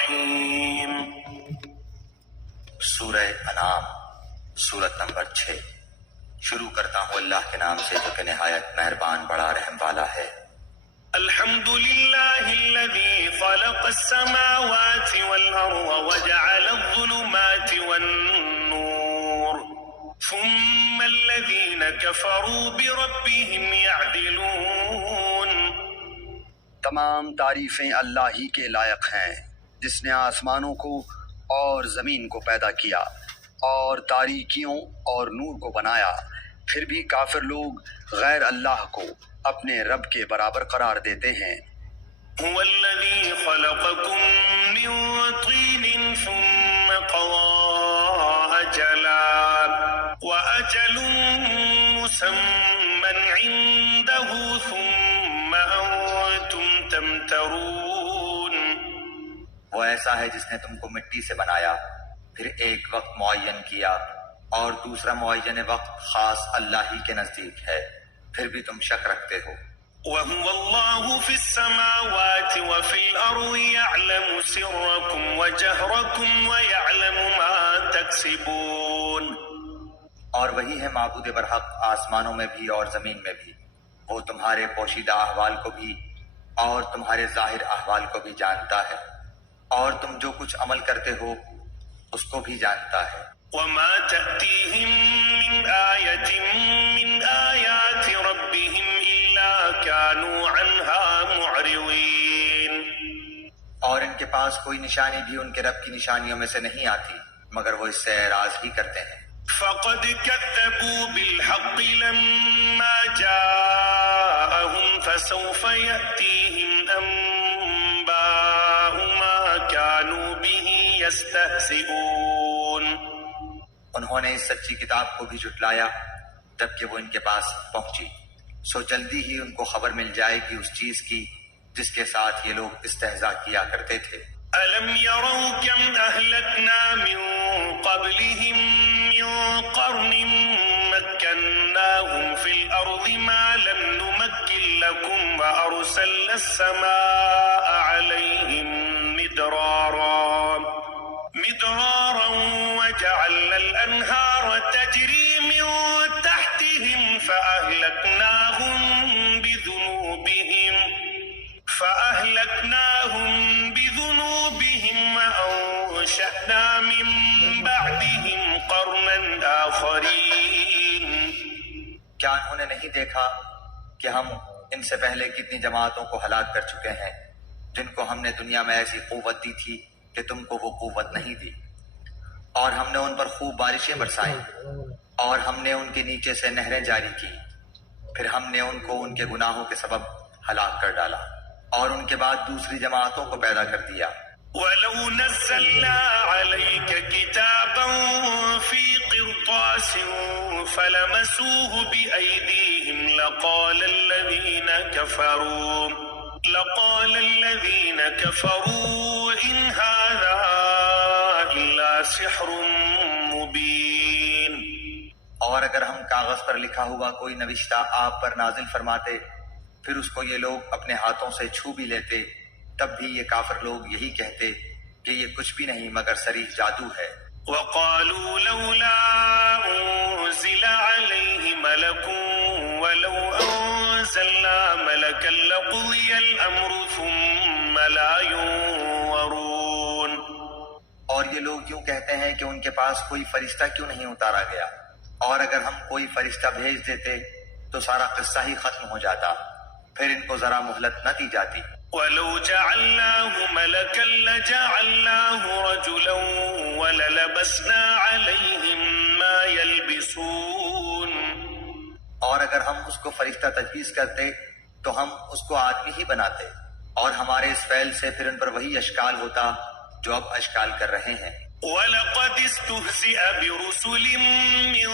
الرحیم۔ سورہ انعام سورت نمبر 6۔ شروع کرتا ہوں اللہ کے نام سے جو کہ نہایت مہربان بڑا رحم والا ہے۔ الحمد للہ الذی خلق السماوات والارض وجعل الظلمات والنور ثم الذین کفروا بربهم یعدلون۔ تمام تعریفیں اللہ ہی کے لائق ہیں جس نے آسمانوں کو اور زمین کو پیدا کیا اور تاریکیوں اور نور کو بنایا، پھر بھی کافر لوگ غیر اللہ کو اپنے رب کے برابر قرار دیتے ہیں۔ هو الذی خلقکم من طین ثم قضى أجلا وأجل مسمى عنده ثم أنتم تمترون۔ وہ ایسا ہے جس نے تم کو مٹی سے بنایا، پھر ایک وقت معین کیا اور دوسرا معین وقت خاص اللہ ہی کے نزدیک ہے، پھر بھی تم شک رکھتے ہو۔ وهو الله في السماوات وفي الأرض يعلم سركم وجهركم ويعلم ما تكسبون۔ اور وہی ہے معبود برحق آسمانوں میں بھی اور زمین میں بھی، وہ تمہارے پوشیدہ احوال کو بھی اور تمہارے ظاہر احوال کو بھی جانتا ہے، اور تم جو کچھ عمل کرتے ہو اس کو بھی جانتا ہے۔ وما تأتيهم من آية من آيات ربهم إلا كانوا عنها معرضين۔ اور ان کے پاس کوئی نشانی بھی ان کے رب کی نشانیوں میں سے نہیں آتی مگر وہ اس سے اعراض ہی کرتے ہیں۔ فقد كذبوا بالحق لما جاءهم فسوف يأتيهم أنباء ما كانوا به يستهزئون۔ انہوں نے اس سچی کتاب کو بھی جھٹلایا جبکہ وہ ان کے پاس پہنچی، سو جلدی ہی ان کو خبر مل جائے گی اس چیز کی جس کے ساتھ یہ لوگ استہزاء کیا کرتے تھے۔ ألم يروا كم أهلكنا من قبلهم من قرن مكناهم في الأرض ما لم نمكن لكم وأرسلنا السماء عليهم مدرارا وجعلنا الأنهار تجري من تحتهم فأهلكناهم بذنوبهم وأنشأنا من بعدهم قرنا آخرين۔ کیا انہوں نے نہیں دیکھا کہ ہم ان سے پہلے کتنی جماعتوں کو ہلاک کر چکے ہیں جن کو ہم نے دنیا میں ایسی قوت دی تھی کہ تم کو وہ قوت نہیں دی، اور ہم نے ان پر خوب بارشیں برسائیں اور ہم نے ان کے نیچے سے نہریں جاری کی، پھر ہم نے ان کو ان کے گناہوں کے سبب ہلاک کر ڈالا اور ان کے بعد دوسری جماعتوں کو پیدا کر دیا۔ وَلَوْ نَزَّلْنَا عَلَيْكَ كِتَابًا فِي قِرْطَاسٍ فَلَمَسُوهُ بِأَيْدِيهِمْ لَقَالَ الَّذِينَ كَفَرُوا إِنْ هَذَا إِلَّا سِحْرٌ مُبِينٌ۔ اور اگر ہم کاغذ پر لکھا ہوا کوئی نوشتہ آپ پر نازل فرماتے پھر اس کو یہ لوگ اپنے ہاتھوں سے چھو بھی لیتے، تب بھی یہ کافر لوگ یہی کہتے کہ یہ کچھ بھی نہیں مگر صریح جادو ہے۔ وَقَالُوا لَوْلَا أُنزِلَ عَلَيْهِ مَلَكٌ وَلَوْ أَنزَلْنَا مَلَكًا لَقُضِيَ الْأَمْرُ ثُمَّ لَا يُنظَرُونَ۔ اور یہ لوگ یوں کہتے ہیں کہ ان کے پاس کوئی فرشتہ کیوں نہیں اتارا گیا، اور اگر ہم کوئی فرشتہ بھیج دیتے تو سارا قصہ ہی ختم ہو جاتا، پھر ان کو ذرا مہلت نہ دی جاتی۔ وَلَوْ جَعَلْنَاهُ مَلَكًا لَجَعَلْنَاهُ رَجُلًا وَلَلَبَسْنَا عَلَيْهِمْ مَا يَلْبِسُونَ۔ اور اگر ہم اس کو فرشتہ تجویز کرتے تو ہم اس کو آدمی ہی بناتے، اور ہمارے اس فعل سے پھر ان پر وہی اشکال ہوتا جو اب اشکال کر رہے ہیں۔ وَلَقَدِ اسْتُهْزِئَ بِرُسُلٍ مِّن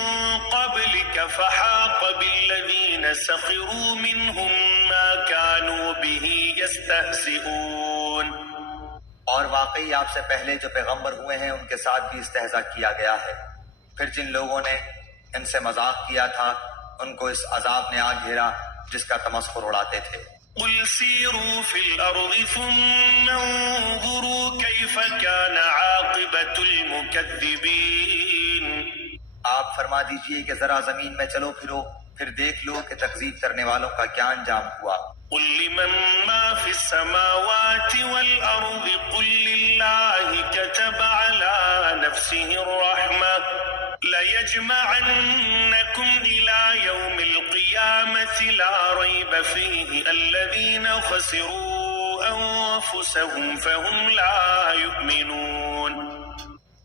قَبْلِكَ فَحَاقَ بِالَّذِينَ سَخِرُوا مِنْهُم مَّا كَانُوا بِهِ يَسْتَهْزِئُونَ۔ اور واقعی آپ سے پہلے جو پیغمبر ہوئے ہیں ان کے ساتھ بھی استہزاء کیا گیا ہے، پھر جن لوگوں نے ان سے مذاق کیا تھا ان کو اس عذاب نے آ گھیرا جس کا تمسخر اڑاتے تھے۔ قُلْ سِيرُوا فِي الْأَرْضِ ثُمَّ انظُرُوا كَيْفَ كيف كان عاقبة المكذبين. آپ فرما دیجئے کہ ذرا زمین میں چلو پھرو، پھر دیکھ لو کہ تکذیب کرنے والوں کا کیا انجام ہوا۔ قل لمن ما في السماوات والأرض قل لله كتب على نفسه الرحمة ليجمعنكم إلى يوم القيامة لا ريب فيه الذين خسروا أنفسهم فهم لا يؤمنون.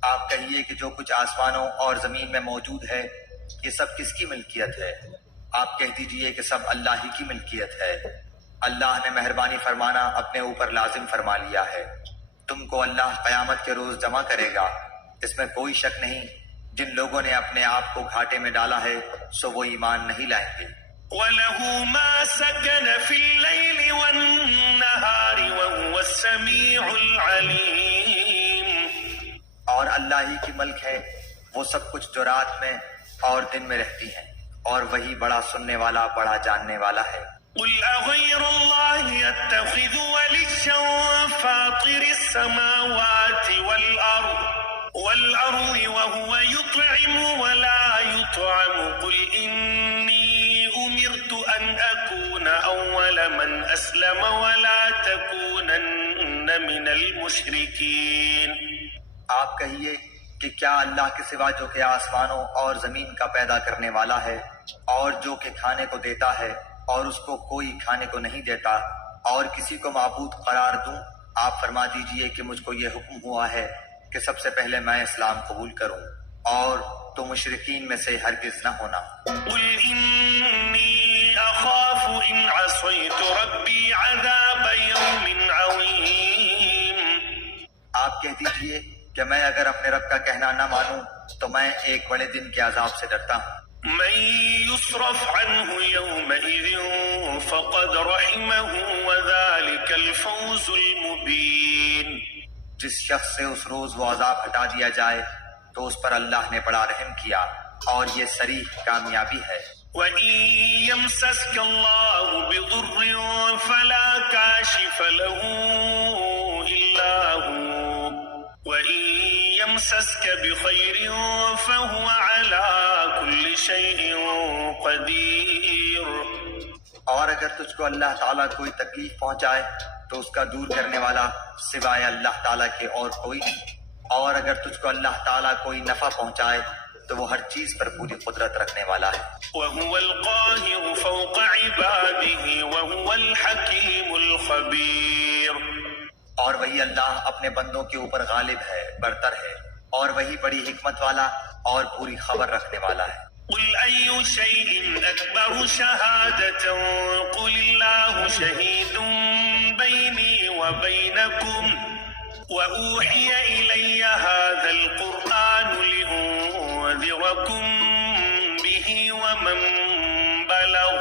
آپ کہیے کہ جو کچھ آسمانوں اور زمین میں موجود ہے یہ سب کس کی ملکیت ہے؟ آپ کہہ دیجئے کہ سب اللہ ہی کی ملکیت ہے۔ اللہ نے مہربانی فرمانا اپنے اوپر لازم فرما لیا ہے۔ تم کو اللہ قیامت کے روز جمع کرے گا، اس میں کوئی شک نہیں۔ جن لوگوں نے اپنے آپ کو گھاٹے میں ڈالا ہے سو وہ ایمان نہیں لائیں گے۔ وَلَهُ مَا سَكَنَ فِي اللَّيْلِ وَالنَّهَارِ وَهُوَ السَّمِيعُ الْعَلِيمُ. اور اللہ ہی کی ملک ہے وہ سب کچھ جو رات میں اور دن میں رہتی ہیں، اور وہی بڑا سننے والا بڑا جاننے والا ہے۔ قُلْ أَغَيْرَ اللَّهِ أَتَّخِذُ وَلِيًّا فَاطِرِ السَّمَاوَاتِ وَالْأَرْضِ وَهُوَ يُطْعِمُ وَلَا يُطْعَمُ قُلْ إِنِّي أُمِرْتُ أَنْ أَكُونَ أَوَّلَ مَنْ أَسْلَمَ وَلَا تَكُونَنَّ مِنَ الْمُشْرِكِينَ. آپ کہیے کہ کیا اللہ کے سوا جو کہ آسمانوں اور زمین کا پیدا کرنے والا ہے اور جو کہ کھانے کو دیتا ہے اور اس کو کوئی کھانے کو نہیں دیتا، اور کسی کو معبود قرار دوں؟ آپ فرما دیجئے کہ مجھ کو یہ حکم ہوا ہے کہ سب سے پہلے میں اسلام قبول کروں اور تو مشرکین میں سے ہرگز نہ ہونا۔ قُلْ إِنِّي أَخَافُ إِنْ عَصَيْتُ رَبِّي عَذَابَ يَوْمٍ عَظِيمٍ. آپ کہہ دیجئے کہ میں اگر اپنے رب کا کہنا نہ مانوں تو میں ایک بڑے دن کے عذاب سے ڈرتا ہوں۔ مَن يُصْرَفْ عَنْهُ يَوْمَئِذٍ فَقَدْ رَحِمَهُ وَذَلِكَ الْفَوْزُ الْمُبِينُ. جس شخص سے اس روز وہ عذاب ہٹا دیا جائے تو اس پر اللہ نے بڑا رحم کیا، اور یہ صریح کامیابی ہے۔ وَإِن يَمْسَسْكَ اللَّهُ بِضُرٍّ فَلَا كَاشِفَ لَهُ إِلَّا هُوَ وَإِن يَمْسَسْكَ بِخَيْرٍ فَهُوَ عَلَى كُلِّ شَيْءٍ قَدِيرٌ. اور اگر تجھ کو اللہ تعالیٰ کوئی تکلیف پہنچائے تو اس کا دور کرنے والا سوائے اللہ تعالیٰ کے اور کوئی نہیں، اور اگر تجھ کو اللہ تعالیٰ کوئی نفع پہنچائے تو وہ ہر چیز پر پوری قدرت رکھنے والا ہے۔ وَهُوَ الْقَاهِرُ فَوْقَ عِبَادِهِ وَهُوَ الْحَكِيمُ الْخَبِيرُ. اور وہی اللہ اپنے بندوں کے اوپر غالب ہے، برتر ہے، اور وہی بڑی حکمت والا اور پوری خبر رکھنے والا ہے۔ قُلْ أَيُّ شَيْءٍ أَكْبَرُ شَهَادَةً قُلِ اللَّهُ شَهِيدٌ بَيْنِي وَبَيْنَكُمْ وَأُوحِيَ إِلَيَّ هَذَا الْقُرْآنُ لِأُنذِرَكُم بِهِ وَمَن بَلَغَ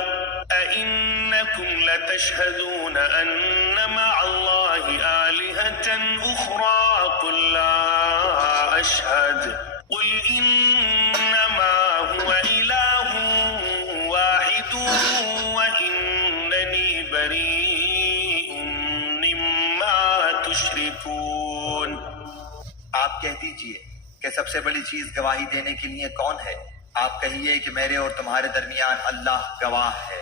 أَئِنَّكُمْ لَتَشْهَدُونَ أَنَّ مَعَ اللَّهِ آلِهَةً أُخْرَى قُل لَّا أَشْهَدُ قُلْ إِنَّمَا هُوَ إِلَٰهٌ وَاحِدٌ وَإِنَّنِي بَرِيءٌ مِّمَّا تُشْرِكُونَ. آپ کہہ دیجئے کہ سب سے بڑی چیز گواہی دینے کے لیے کون ہے؟ آپ کہیے کہ میرے اور تمہارے درمیان اللہ گواہ ہے،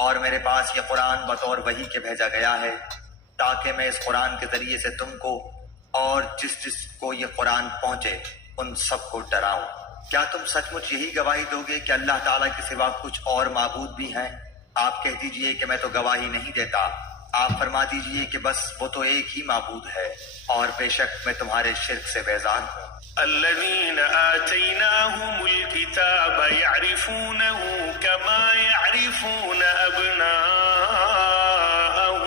اور میرے پاس یہ قرآن بطور وحی کے بھیجا گیا ہے تاکہ میں اس قرآن کے ذریعے سے تم کو اور جس کو یہ قرآن پہنچے ان سب کو ڈراؤں۔ کیا تم سچ مچ یہی گواہی دو گے کہ اللہ تعالیٰ کے سوا کچھ اور معبود بھی ہیں؟ آپ کہہ دیجئے کہ میں تو گواہی نہیں دیتا۔ آپ فرما دیجئے کہ بس وہ تو ایک ہی معبود ہے، اور بے شک میں تمہارے شرک سے بیزار ہوں۔ الذين آتيناهم الكتاب يعرفونه كما يعرفون أبناءهم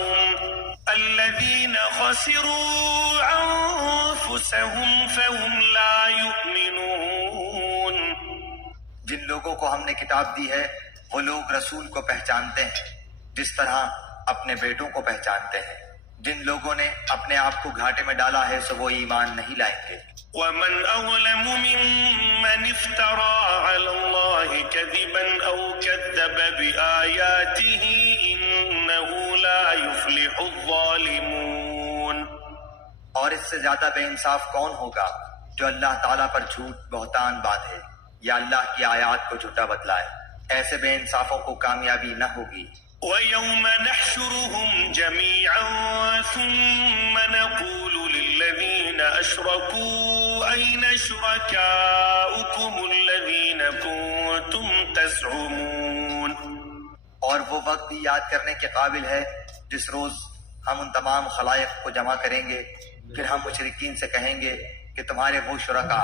الذين خسروا أنفسهم فهم لا يؤمنون. جن لوگوں کو ہم نے کتاب دی ہے وہ لوگ رسول کو پہچانتے ہیں جس طرح اپنے بیٹوں کو پہچانتے ہیں۔ جن لوگوں نے اپنے آپ کو گھاٹے میں ڈالا ہے سو وہ ایمان نہیں لائیں گے۔ ومن أظلم ممن افترى على الله كذبا أو كذب بآياته إنه لا يفلح الظالمون. اور اس سے زیادہ بے انصاف کون ہوگا جو اللہ تعالیٰ پر جھوٹ بہتان باندھے یا اللہ کی آیات کو جھوٹا بتلائے؟ ایسے بے انصافوں کو کامیابی نہ ہوگی۔ وَيَوْمَ نَحْشُرُهُمْ جَمِيعًا ثُمَّ نَقُولُ لِلَّذِينَ أَشْرَكُوا أَيْنَ شُرَكَاؤُكُمُ الَّذِينَ كُنتُمْ تَزْعُمُونَ۔ اور وہ وقت بھی یاد کرنے کے قابل ہے جس روز ہم ان تمام خلائق کو جمع کریں گے، پھر ہم مشرکین سے کہیں گے کہ تمہارے وہ شرکا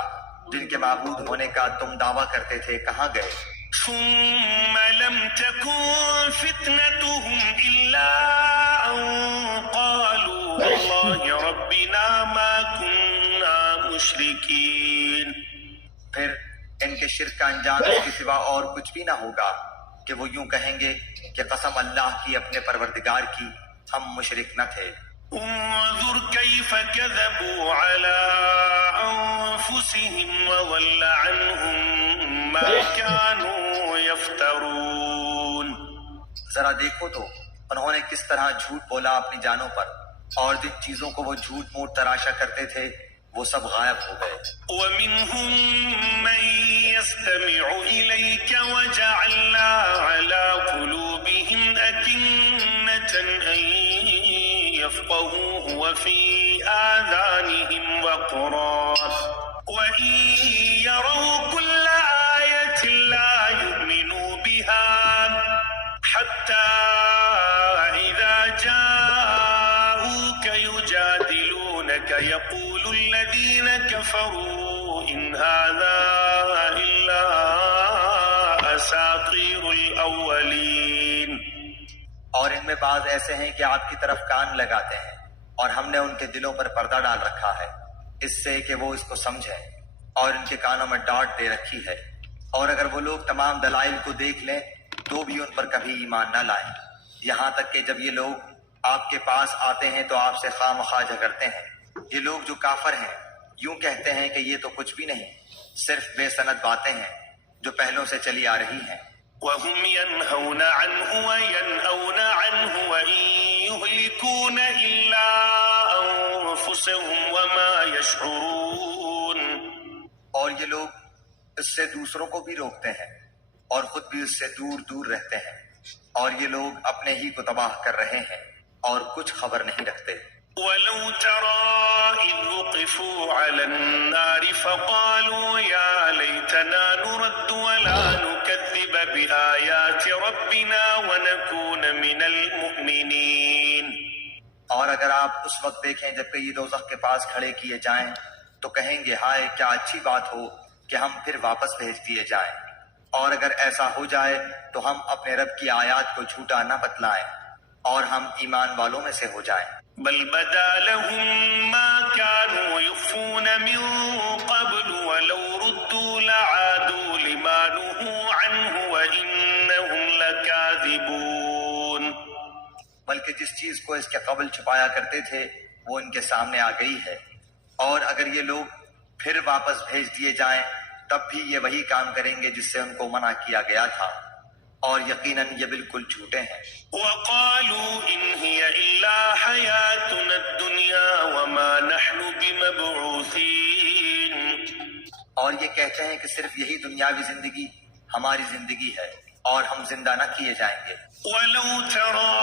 جن کے معبود ہونے کا تم دعویٰ کرتے تھے کہاں گئے؟ ثم لم تكن فتنتهم إلا أن قالوا والله ربنا ما كنا مشركين۔ پھر ان کے شرک کا انجام اس کے سوا اور کچھ بھی نہ ہوگا کہ وہ یوں کہیں گے کہ قسم اللہ کی اپنے پروردگار کی ہم مشرک نہ تھے۔ انظر كيف كذبوا على أنفسهم وضل عنهم ما كانوا يفترون۔ ذرا دیکھو تو انہوں نے کس طرح جھوٹ بولا اپنی جانوں پر، اور جن چیزوں کو وہ جھوٹ موٹ تراشا کرتے تھے وہ سب غائب ہو گئے۔ ومنهم من يستمع إليك وجعلنا على قلوبهم أكنة أن يفقهوه وفي آذانهم وقرا وإن يروا كل آية لا يؤمنوا بها حتى إذا جاءوك يجادلونك يقول الذين كفروا إن هذا إلا أساطير الأولين۔ اور ان میں بعض ایسے ہیں کہ آپ کی طرف کان لگاتے ہیں، اور ہم نے ان کے دلوں پر پردہ ڈال رکھا ہے اس سے کہ وہ اس کو سمجھیں، اور ان کے کانوں میں ڈانٹ دے رکھی ہے، اور اگر وہ لوگ تمام دلائل کو دیکھ لیں تو بھی ان پر کبھی ایمان نہ لائیں، یہاں تک کہ جب یہ لوگ آپ کے پاس آتے ہیں تو آپ سے خواہ مخواہ جھگڑتے ہیں۔ یہ لوگ جو کافر ہیں یوں کہتے ہیں کہ یہ تو کچھ بھی نہیں، صرف بے سند باتیں ہیں جو پہلوں سے چلی آ رہی ہیں۔ وهم ينهون عنه وينأون عنه وإن يهلكون إلا أنفسهم وما يشعرون۔ اور یہ لوگ اس سے دوسروں کو بھی روکتے ہیں اور خود بھی اس سے دور دور رہتے ہیں، اور یہ لوگ اپنے ہی کو تباہ کر رہے ہیں اور کچھ خبر نہیں رکھتے۔ ولو ترى إذ وقفوا على النار فقالوا يا ليتنا نرد ولا نكذب بآيات ربنا ونكون من المؤمنين۔ اور اگر آپ اس وقت دیکھیں جب کہ یہ دوزخ کے پاس کھڑے کیے جائیں تو کہیں گے ہائے کیا اچھی بات ہو کہ ہم پھر واپس بھیج دیے جائیں، اور اگر ایسا ہو جائے تو ہم اپنے رب کی آیات کو جھوٹا نہ بتلائیں اور ہم ایمان والوں میں سے ہو جائیں۔ بل بدا لهم ما كانوا يخفون من قبل ولو ردوا لعادوا لما نهوا عنه وإنهم لكاذبون۔ بلکہ جس چیز کو اس کے قبل چھپایا کرتے تھے وہ ان کے سامنے آ گئی ہے، اور اگر یہ لوگ پھر واپس بھیج دیے جائیں تب بھی یہ وہی کام کریں گے جس سے ان کو منع کیا گیا تھا، اور یقیناً یہ بالکل جھوٹے ہیں۔ وقالوا إن هي إلا حياتنا الدنيا وما نحن بمبعوثين۔ اور یہ کہتے ہیں کہ صرف یہی دنیاوی زندگی ہماری زندگی ہے اور ہم زندہ نہ کیے جائیں گے۔ ولو ترى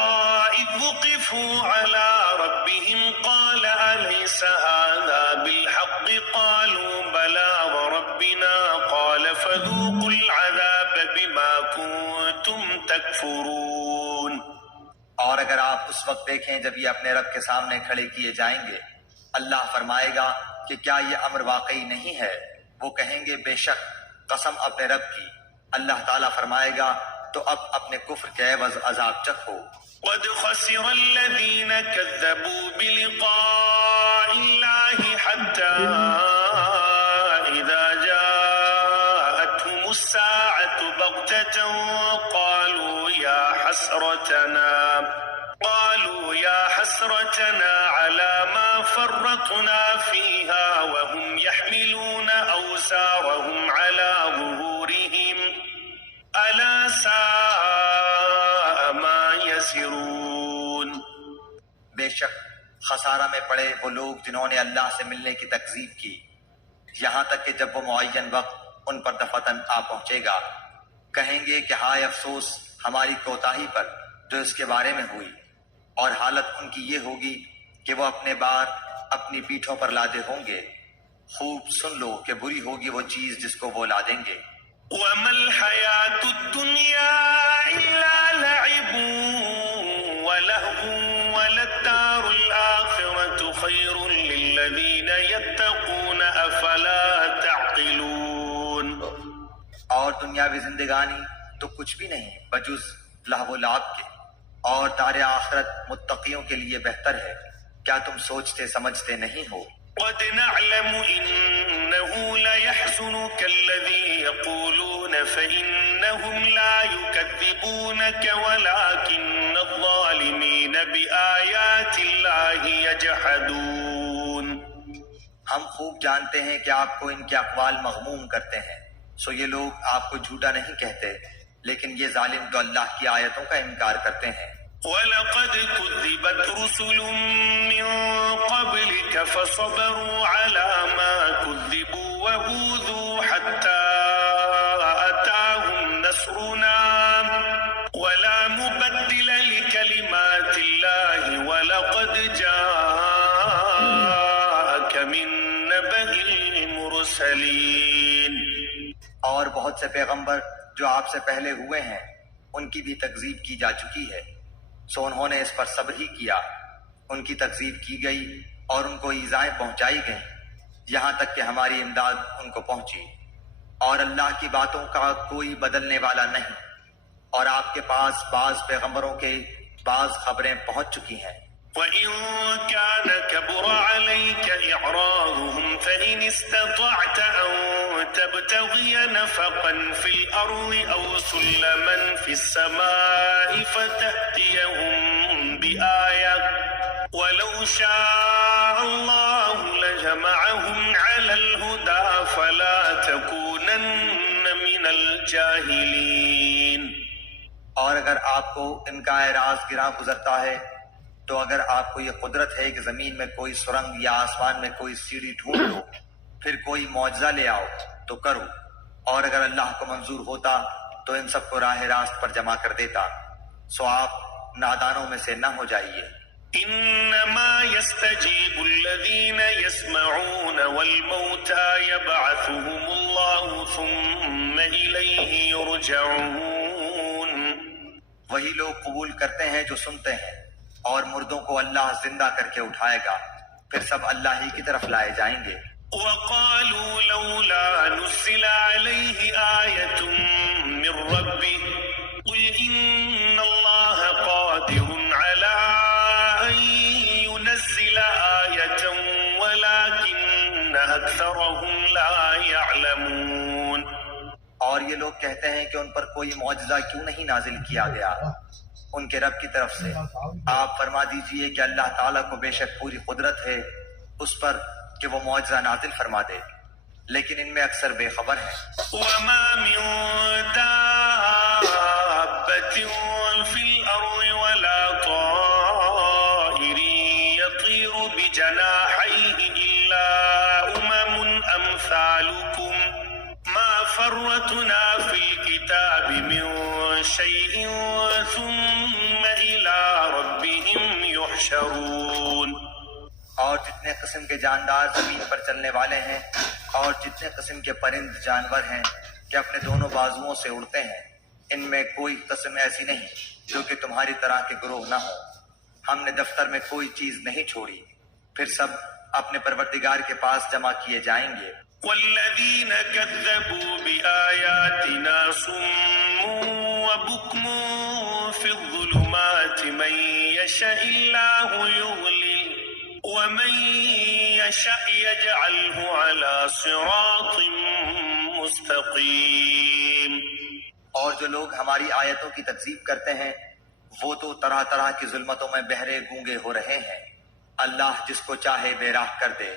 إذ وقفوا على ربهم قال أليس هذا بالحق قالوا بلى وربنا قال فذوقوا العذاب بما كنتم تكفرون۔ اور اگر آپ اس وقت دیکھیں جب یہ اپنے رب کے سامنے کھڑے کیے جائیں گے، اللہ فرمائے گا کہ کیا یہ امر واقعی نہیں ہے؟ وہ کہیں گے بے شک قسم اپنے رب کی۔ اللہ تعالیٰ فرمائے گا تو اب اپنے کفر کے عوض عذاب چکھو۔ قد خسر الذين كذبوا بلقاء الله حتى إذا جاءتهم الساعة بغتة قالوا يا حسرتنا على ما فرطنا فيها وهم يحملون أوزارهم على ظهورهم ألا ساء ما يزرون۔ بے شک خسارہ میں پڑے وہ لوگ جنہوں نے اللہ سے ملنے کی تکذیب کی، یہاں تک کہ جب وہ معین وقت ان پر دفتن آ پہنچے گا کہیں گے کہ ہائے افسوس ہماری کوتاہی پر جو اس کے بارے میں ہوئی، اور حالت ان کی یہ ہوگی کہ وہ اپنے بار اپنی پیٹھوں پر لادے ہوں گے۔ خوب سن لو کہ بری ہوگی وہ چیز جس کو وہ لادیں گے۔ وما الحياة الدنيا إلا لعب ولهو وللدار الآخرة خير للذين يتقون أفلا تعقلون۔ اور دنیاوی زندگانی تو کچھ بھی نہیں بجز لہو و لعب کے، اور دار آخرت متقیوں کے لیے بہتر ہے، کیا تم سوچتے سمجھتے نہیں ہو؟ قد نعلم إنه ليحزنك الذي يقولون فإنهم لا يكذبونك ولكن الظالمين بآيات الله يجحدون۔ ہم خوب جانتے ہیں کہ آپ کو ان کے اقوال مغموم کرتے ہیں، سو یہ لوگ آپ کو جھوٹا نہیں کہتے، لیکن یہ ظالم تو اللہ کی آیتوں کا انکار کرتے ہیں۔ وَلَقَدْ كُذِّبَتْ رُسُلٌ مِّن قَبْلِكَ فَصَبَرُوا عَلَىٰ مَا كُذِّبُوا وَأُوذُوا حَتَّىٰ أَتَاهُمْ نَصْرُنَا وَلَا مُبَدِّلَ لِكَلِمَاتِ اللَّهِ وَلَقَدْ جَاءَكَ مِن نَّبَإِ الْمُرْسَلِينَ۔ اور بہت سے پیغمبر جو آپ سے پہلے ہوئے ہیں ان کی بھی تکذیب کی جا چکی ہے، سو انہوں نے اس پر صبر ہی کیا، ان کی تکذیب کی گئی اور ان کو ایذائیں پہنچائی گئیں یہاں تک کہ ہماری امداد ان کو پہنچی، اور اللہ کی باتوں کا کوئی بدلنے والا نہیں، اور آپ کے پاس بعض پیغمبروں کے بعض خبریں پہنچ چکی ہیں۔ وَإِن كَانَ كَبُرَ عَلَيْكَ إِعْرَاضُهُمْ فَإِنِ اسْتَطَعْتَ أَن تَبْتَغِيَ نَفَقًا فِي الْأَرْضِ أَوْ سُلَّمًا فِي السَّمَاءِ فَتَأْتِيَهُم بِآيَةٍ وَلَوْ شَاءَ اللَّهُ لَجَمَعَهُمْ عَلَى الْهُدَىٰ فَلَا تَكُونَنَّ مِنَ الْجَاهِلِينَ۔ اور اگر آپ کو ان کا اعراض گراں گزرتا ہے تو اگر آپ کو یہ قدرت ہے کہ زمین میں کوئی سرنگ یا آسمان میں کوئی سیڑھی ڈھونڈ لو، پھر کوئی معجزہ لے آؤ تو کرو، اور اگر اللہ کو منظور ہوتا تو ان سب کو راہ راست پر جمع کر دیتا، سو آپ نادانوں میں سے نہ ہو جائیے۔ انما يستجيب الذين يسمعون والموتى يبعثهم الله ثم إليه يرجعون۔ وہی لوگ قبول کرتے ہیں جو سنتے ہیں، اور مردوں کو اللہ زندہ کر کے اٹھائے گا، پھر سب اللہ ہی کی طرف لائے جائیں گے۔ وقالوا لولا نزل عليه آية من ربه قل إن الله قادر على أن ينزل آية ولكن أكثرهم لا يعلمون۔ اور یہ لوگ کہتے ہیں کہ ان پر کوئی معجزہ کیوں نہیں نازل کیا گیا ان کے رب کی طرف سے۔ آپ فرما دیجئے کہ اللہ تعالیٰ کو بے شک پوری قدرت ہے اس پر کہ وہ معجزہ نازل فرما دے، لیکن ان میں اکثر بے خبر ہیں۔ وما من دابة في الأرض ولا طائر يطير بجناحيه إلا أمم أمثالكم ما فرطنا في الكتاب من شيء ثم إلى ربهم يحشرون۔ اور جتنے قسم کے جاندار زمین پر چلنے والے ہیں اور جتنے قسم کے پرند جانور ہیں کہ اپنے دونوں بازوؤں سے اڑتے ہیں، ان میں کوئی قسم ایسی نہیں جو کہ تمہاری طرح کے گروہ نہ ہوں۔ ہم نے دفتر میں کوئی چیز نہیں چھوڑی، پھر سب اپنے پروردگار کے پاس جمع کیے جائیں گے۔ والذين كذبوا بآياتنا صم وبكم في الظلمات من يشاء الله يضلل ومن يشاء يجعله على صراط مستقيم۔ اور جو لوگ ہماری آیتوں کی تکذیب کرتے ہیں وہ تو طرح طرح کی ظلمتوں میں بہرے گونگے ہو رہے ہیں۔ اللہ جس کو چاہے بے راہ کر دے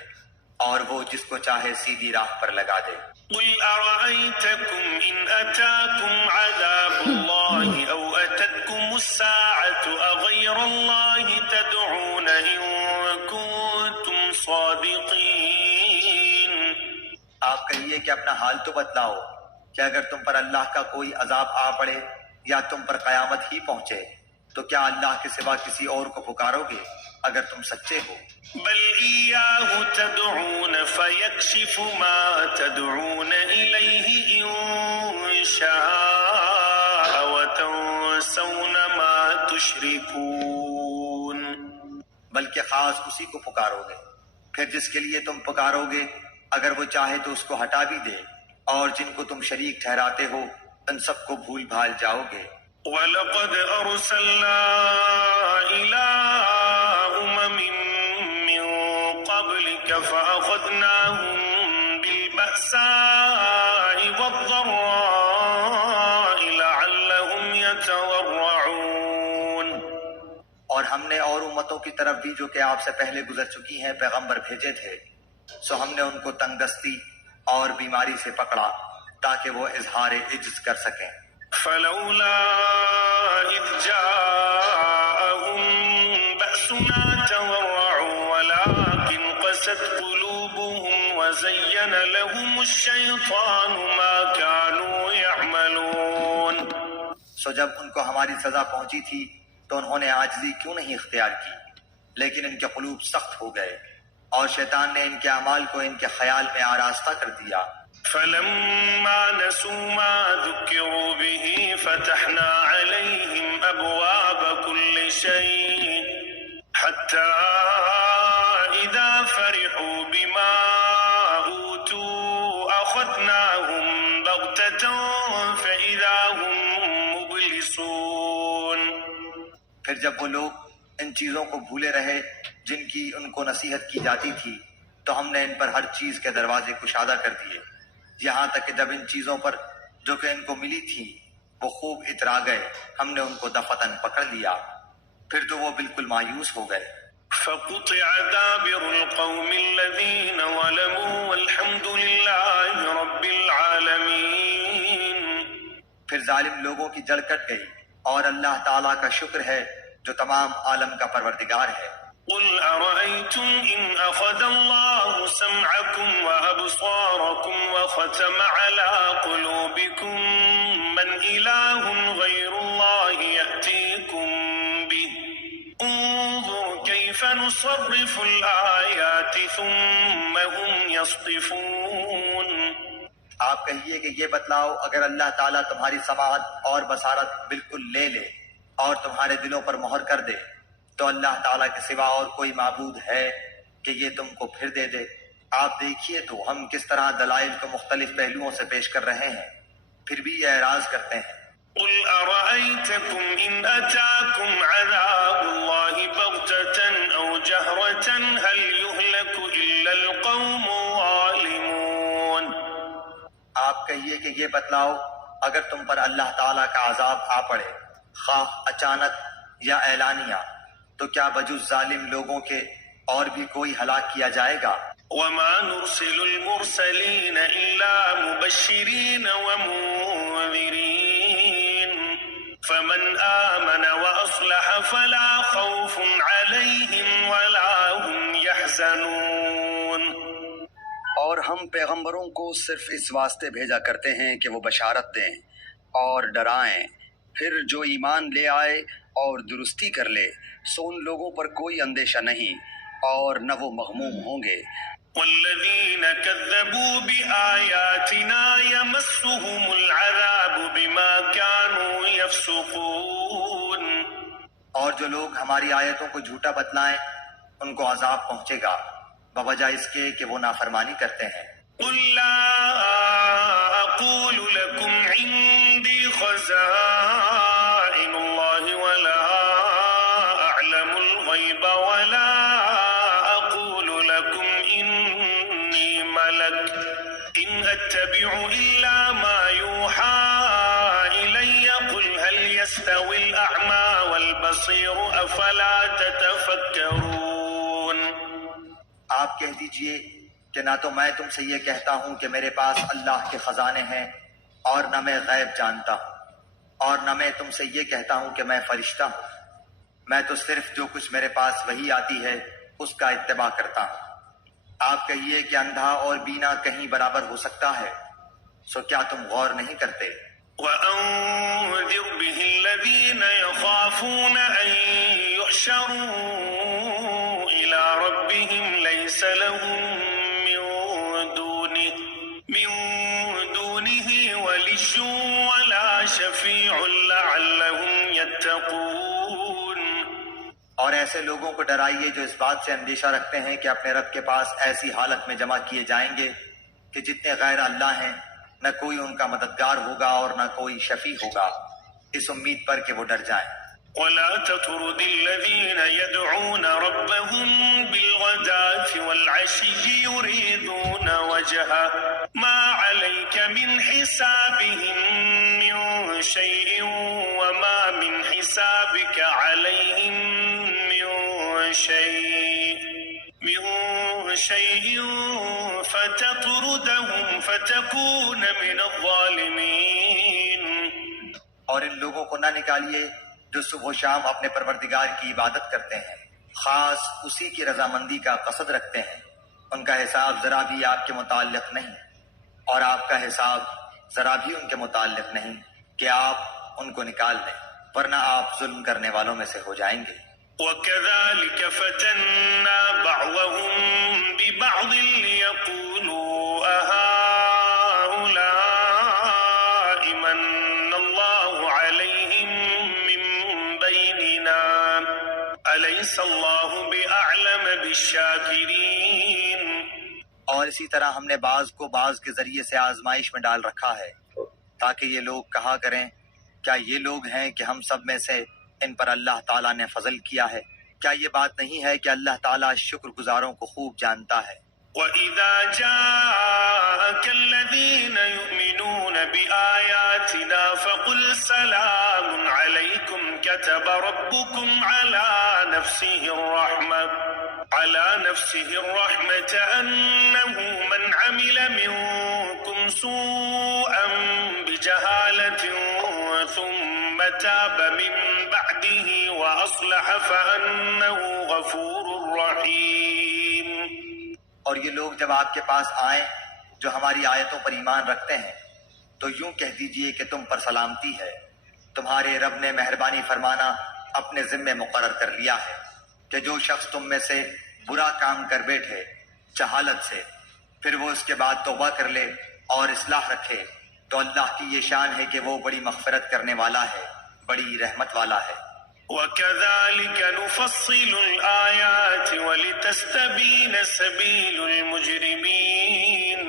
اور وہ جس کو چاہے سیدھی راہ پر لگا دے۔ قل أرأيتكم إن أتاكم عذاب الله أو أتتكم الساعة أغير الله تدعون إن صادقين. آپ کہیے کہ اپنا حال تو بتلاؤ کہ اگر تم پر اللہ کا کوئی عذاب آ پڑے یا تم پر قیامت ہی پہنچے تو کیا اللہ کے سوا کسی اور کو پکارو گے اگر تم سچے ہو؟ بل إياه تدعون فيكشف ما تدعون إليه إن شاء وتنسون ما تشركون. بلکہ خاص اسی کو پکارو گے، پھر جس کے لیے تم پکارو گے اگر وہ چاہے تو اس کو ہٹا بھی دے، اور جن کو تم شریک ٹھہراتے ہو ان سب کو بھول بھال جاؤ گے. وَلَقَدْ أَرْسَلْنَا إِلَىٰ أُمَمٍ مِّن قَبْلِكَ فَأَخَذْنَاهُم بِالْبَأْسَاءِ وَالضَّرَّاءِ لَعَلَّهُمْ يَتَضَرَّعُونَ. اور ہم نے اور امتوں کی طرف بھی جو کہ آپ سے پہلے گزر چکی ہیں پیغمبر بھیجے تھے، سو ہم نے ان کو تنگ دستی اور بیماری سے پکڑا تاکہ وہ اظہار عجز کر سکیں. فلولا إذ جاءهم بأسنا تضرعوا ولكن قست قلوبهم وزين لهم الشيطان ما كانوا يعملون. سو جب ان کو ہماری سزا پہنچی تھی تو انہوں نے عاجزی کیوں نہیں اختیار کی، لیکن ان کے قلوب سخت ہو گئے اور شیطان نے ان کے اعمال کو ان کے خیال میں آراستہ کر دیا. فلما نسوا ما ذكروا به فتحنا عليهم أبواب كل شيء حتى إذا فرحوا بما أوتوا أخذناهم بغتة فإذا هم مبلسون. پھر جب وہ لوگ ان چیزوں کو بھولے رہے جن کی ان کو نصیحت کی جاتی تھی تو ہم نے ان پر ہر چیز کے دروازے کشادہ کر دیے، یہاں تک کہ جب ان چیزوں پر جو کہ ان کو ملی تھی وہ خوب اترا گئے ہم نے ان کو دفتن پکڑ لیا، پھر تو وہ بالکل مایوس ہو گئے. فقطع دابر القوم الذين ظلموا والحمد لله رب العالمين. پھر ظالم لوگوں کی جڑ کٹ گئی اور اللہ تعالیٰ کا شکر ہے جو تمام عالم کا پروردگار ہے. قل أرأيتم إن أخذ الله سمعكم وأبصاركم وختم على قلوبكم من إله غير الله يأتيكم به انظر كيف نصرف الآيات ثم هم يصطفون. آپ کہیے کہ یہ بتلاؤ اگر اللہ تعالیٰ تمہاری سماعت اور بصارت بالکل لے لے اور تمہارے دلوں پر مہر کر دے تو اللہ تعالیٰ کے سوا اور کوئی معبود ہے کہ یہ تم کو پھر دے دے؟ آپ دیکھیے تو ہم کس طرح دلائل کو مختلف پہلوؤں سے پیش کر رہے ہیں، پھر بھی یہ اعراض کرتے ہیں. قل أرأيتكم إن أتاكم عذاب الله بغتة أو جهرة هل يهلك إلا القوم الظالمون. آپ کہیے کہ یہ بتلاؤ اگر تم پر اللہ تعالیٰ کا عذاب آ پڑے خواہ اچانک یا اعلانیہ تو کیا بجز ظالم لوگوں کے اور بھی کوئی ہلاک کیا جائے گا؟ وما نرسل المرسلين إلا مبشرين ومنذرين فمن آمن وأصلح فلا خوف عليهم ولا هم يحزنون. اور ہم پیغمبروں کو صرف اس واسطے بھیجا کرتے ہیں کہ وہ بشارت دیں اور ڈرائیں، پھر جو ایمان لے آئے اور درستی کر لے سو ان لوگوں پر کوئی اندیشہ نہیں اور نہ وہ مغموم ہوں گے. والذين كذبوا بآياتنا يمسهم العذاب بما كانوا يفسقون. اور جو لوگ ہماری آیتوں کو جھوٹا بتلائیں ان کو عذاب پہنچے گا بوجہ اس کے کہ وہ نافرمانی کرتے ہیں. قل لا أقول لكم عندي خزائن الله ولا أعلم الغيب ولا أقول لكم إني ملك إن أتبع إلا ما يوحى إلي قل هل يستوي الأعمى والبصير أفلا تتفكرون. آپ کہہ دیجئے کہ نہ تو میں تم سے یہ کہتا ہوں کہ میرے پاس اللہ کے خزانے ہیں اور نہ میں غیب جانتا ہوں، اور نہ میں تم سے یہ کہتا ہوں کہ میں فرشتہ ہوں. میں تو صرف جو کچھ میرے پاس وحی آتی ہے اس کا اتباع کرتا ہوں. آپ کہیے کہ اندھا اور بینا کہیں برابر ہو سکتا ہے؟ سو کیا تم غور نہیں کرتے؟ وأنذر به الذين يخافون أن يحشروا إلى ربهم ليس لهم من دونه ولي ولا شفيع لعلهم يتقون۔ اور ایسے لوگوں کو ڈرائیے جو اس بات سے اندیشہ رکھتے ہیں کہ اپنے رب کے پاس ایسی حالت میں جمع کیے جائیں گے کہ جتنے غیر اللہ ہیں نہ کوئی ان کا مددگار ہوگا اور نہ کوئی شفیع ہوگا، اس امید پر کہ وہ ڈر جائیں۔ ولا تطرد الذين يدعون ربهم بالغداة والعشي يريدون وجهه ما عليك من حسابهم من شيء وما من حسابك عليهم من شيء فتطردهم فتكون من الظالمين۔ اور ان لوگوں کو نہ نکالیے جو صبح و شام اپنے پروردگار کی عبادت کرتے ہیں، خاص اسی کی رضامندی کا قصد رکھتے ہیں۔ ان کا حساب ذرا بھی آپ کے متعلق نہیں، اور آپ کا حساب ذرا بھی ان کے متعلق نہیں کہ آپ ان کو نکال دیں، ورنہ آپ ظلم کرنے والوں میں سے ہو جائیں گے۔ وَكَذَلِكَ فَتَنَّا بَعْضَهُمْ بِبَعْضٍ لِيَقُولُوا أَهَٰؤُلَاءِ مَنَّ اللَّهُ عَلَيْهِم مِّن بَيْنِنَا أَلَيْسَ اللَّهُ بِأَعْلَمَ بِالشَّاكِرِينَ۔ اور اسی طرح ہم نے بعض کو بعض کے ذریعے سے آزمائش میں ڈال رکھا ہے تاکہ یہ لوگ کہا کریں کیا یہ لوگ ہیں کہ ہم سب میں سے ان پر اللہ تعالیٰ نے فضل کیا ہے؟ کیا یہ بات نہیں ہے کہ اللہ تعالیٰ شکر گزاروں کو خوب جانتا ہے؟ وَإِذَا جَاءَكَ الَّذِينَ يُؤْمِنُونَ بِآيَاتِنَا فَقُلْ سَلَامٌ عَلَيْكُمْ كَتَبَ رَبُّكُمْ عَلَى نَفْسِهِ الرَّحْمَةَ أَنَّهُ مَنْ عَمِلَ مِنكُمْ سُوءًا بِجَهَالَةٍ ثُمَّ تَابَ مِن بَعْدِهِ وَأَصْلَحَ فَأَنَّهُ غَفُورٌ رَّحِيمٌ۔ اور یہ لوگ جب آپ کے پاس آئیں جو ہماری آیتوں پر ایمان رکھتے ہیں تو یوں کہہ دیجئے کہ تم پر سلامتی ہے، تمہارے رب نے مہربانی فرمانا اپنے ذمے مقرر کر لیا ہے کہ جو شخص تم میں سے برا کام کر بیٹھے جہالت سے، پھر وہ اس کے بعد توبہ کر لے اور اصلاح رکھے تو اللہ کی یہ شان ہے کہ وہ بڑی مغفرت کرنے والا ہے، بڑی رحمت والا ہے۔ وَكَذَلِكَ نُفَصِّلُ الْآيَاتِ وَلِتَسْتَبِينَ سَبِيلُ الْمُجْرِمِينَ۔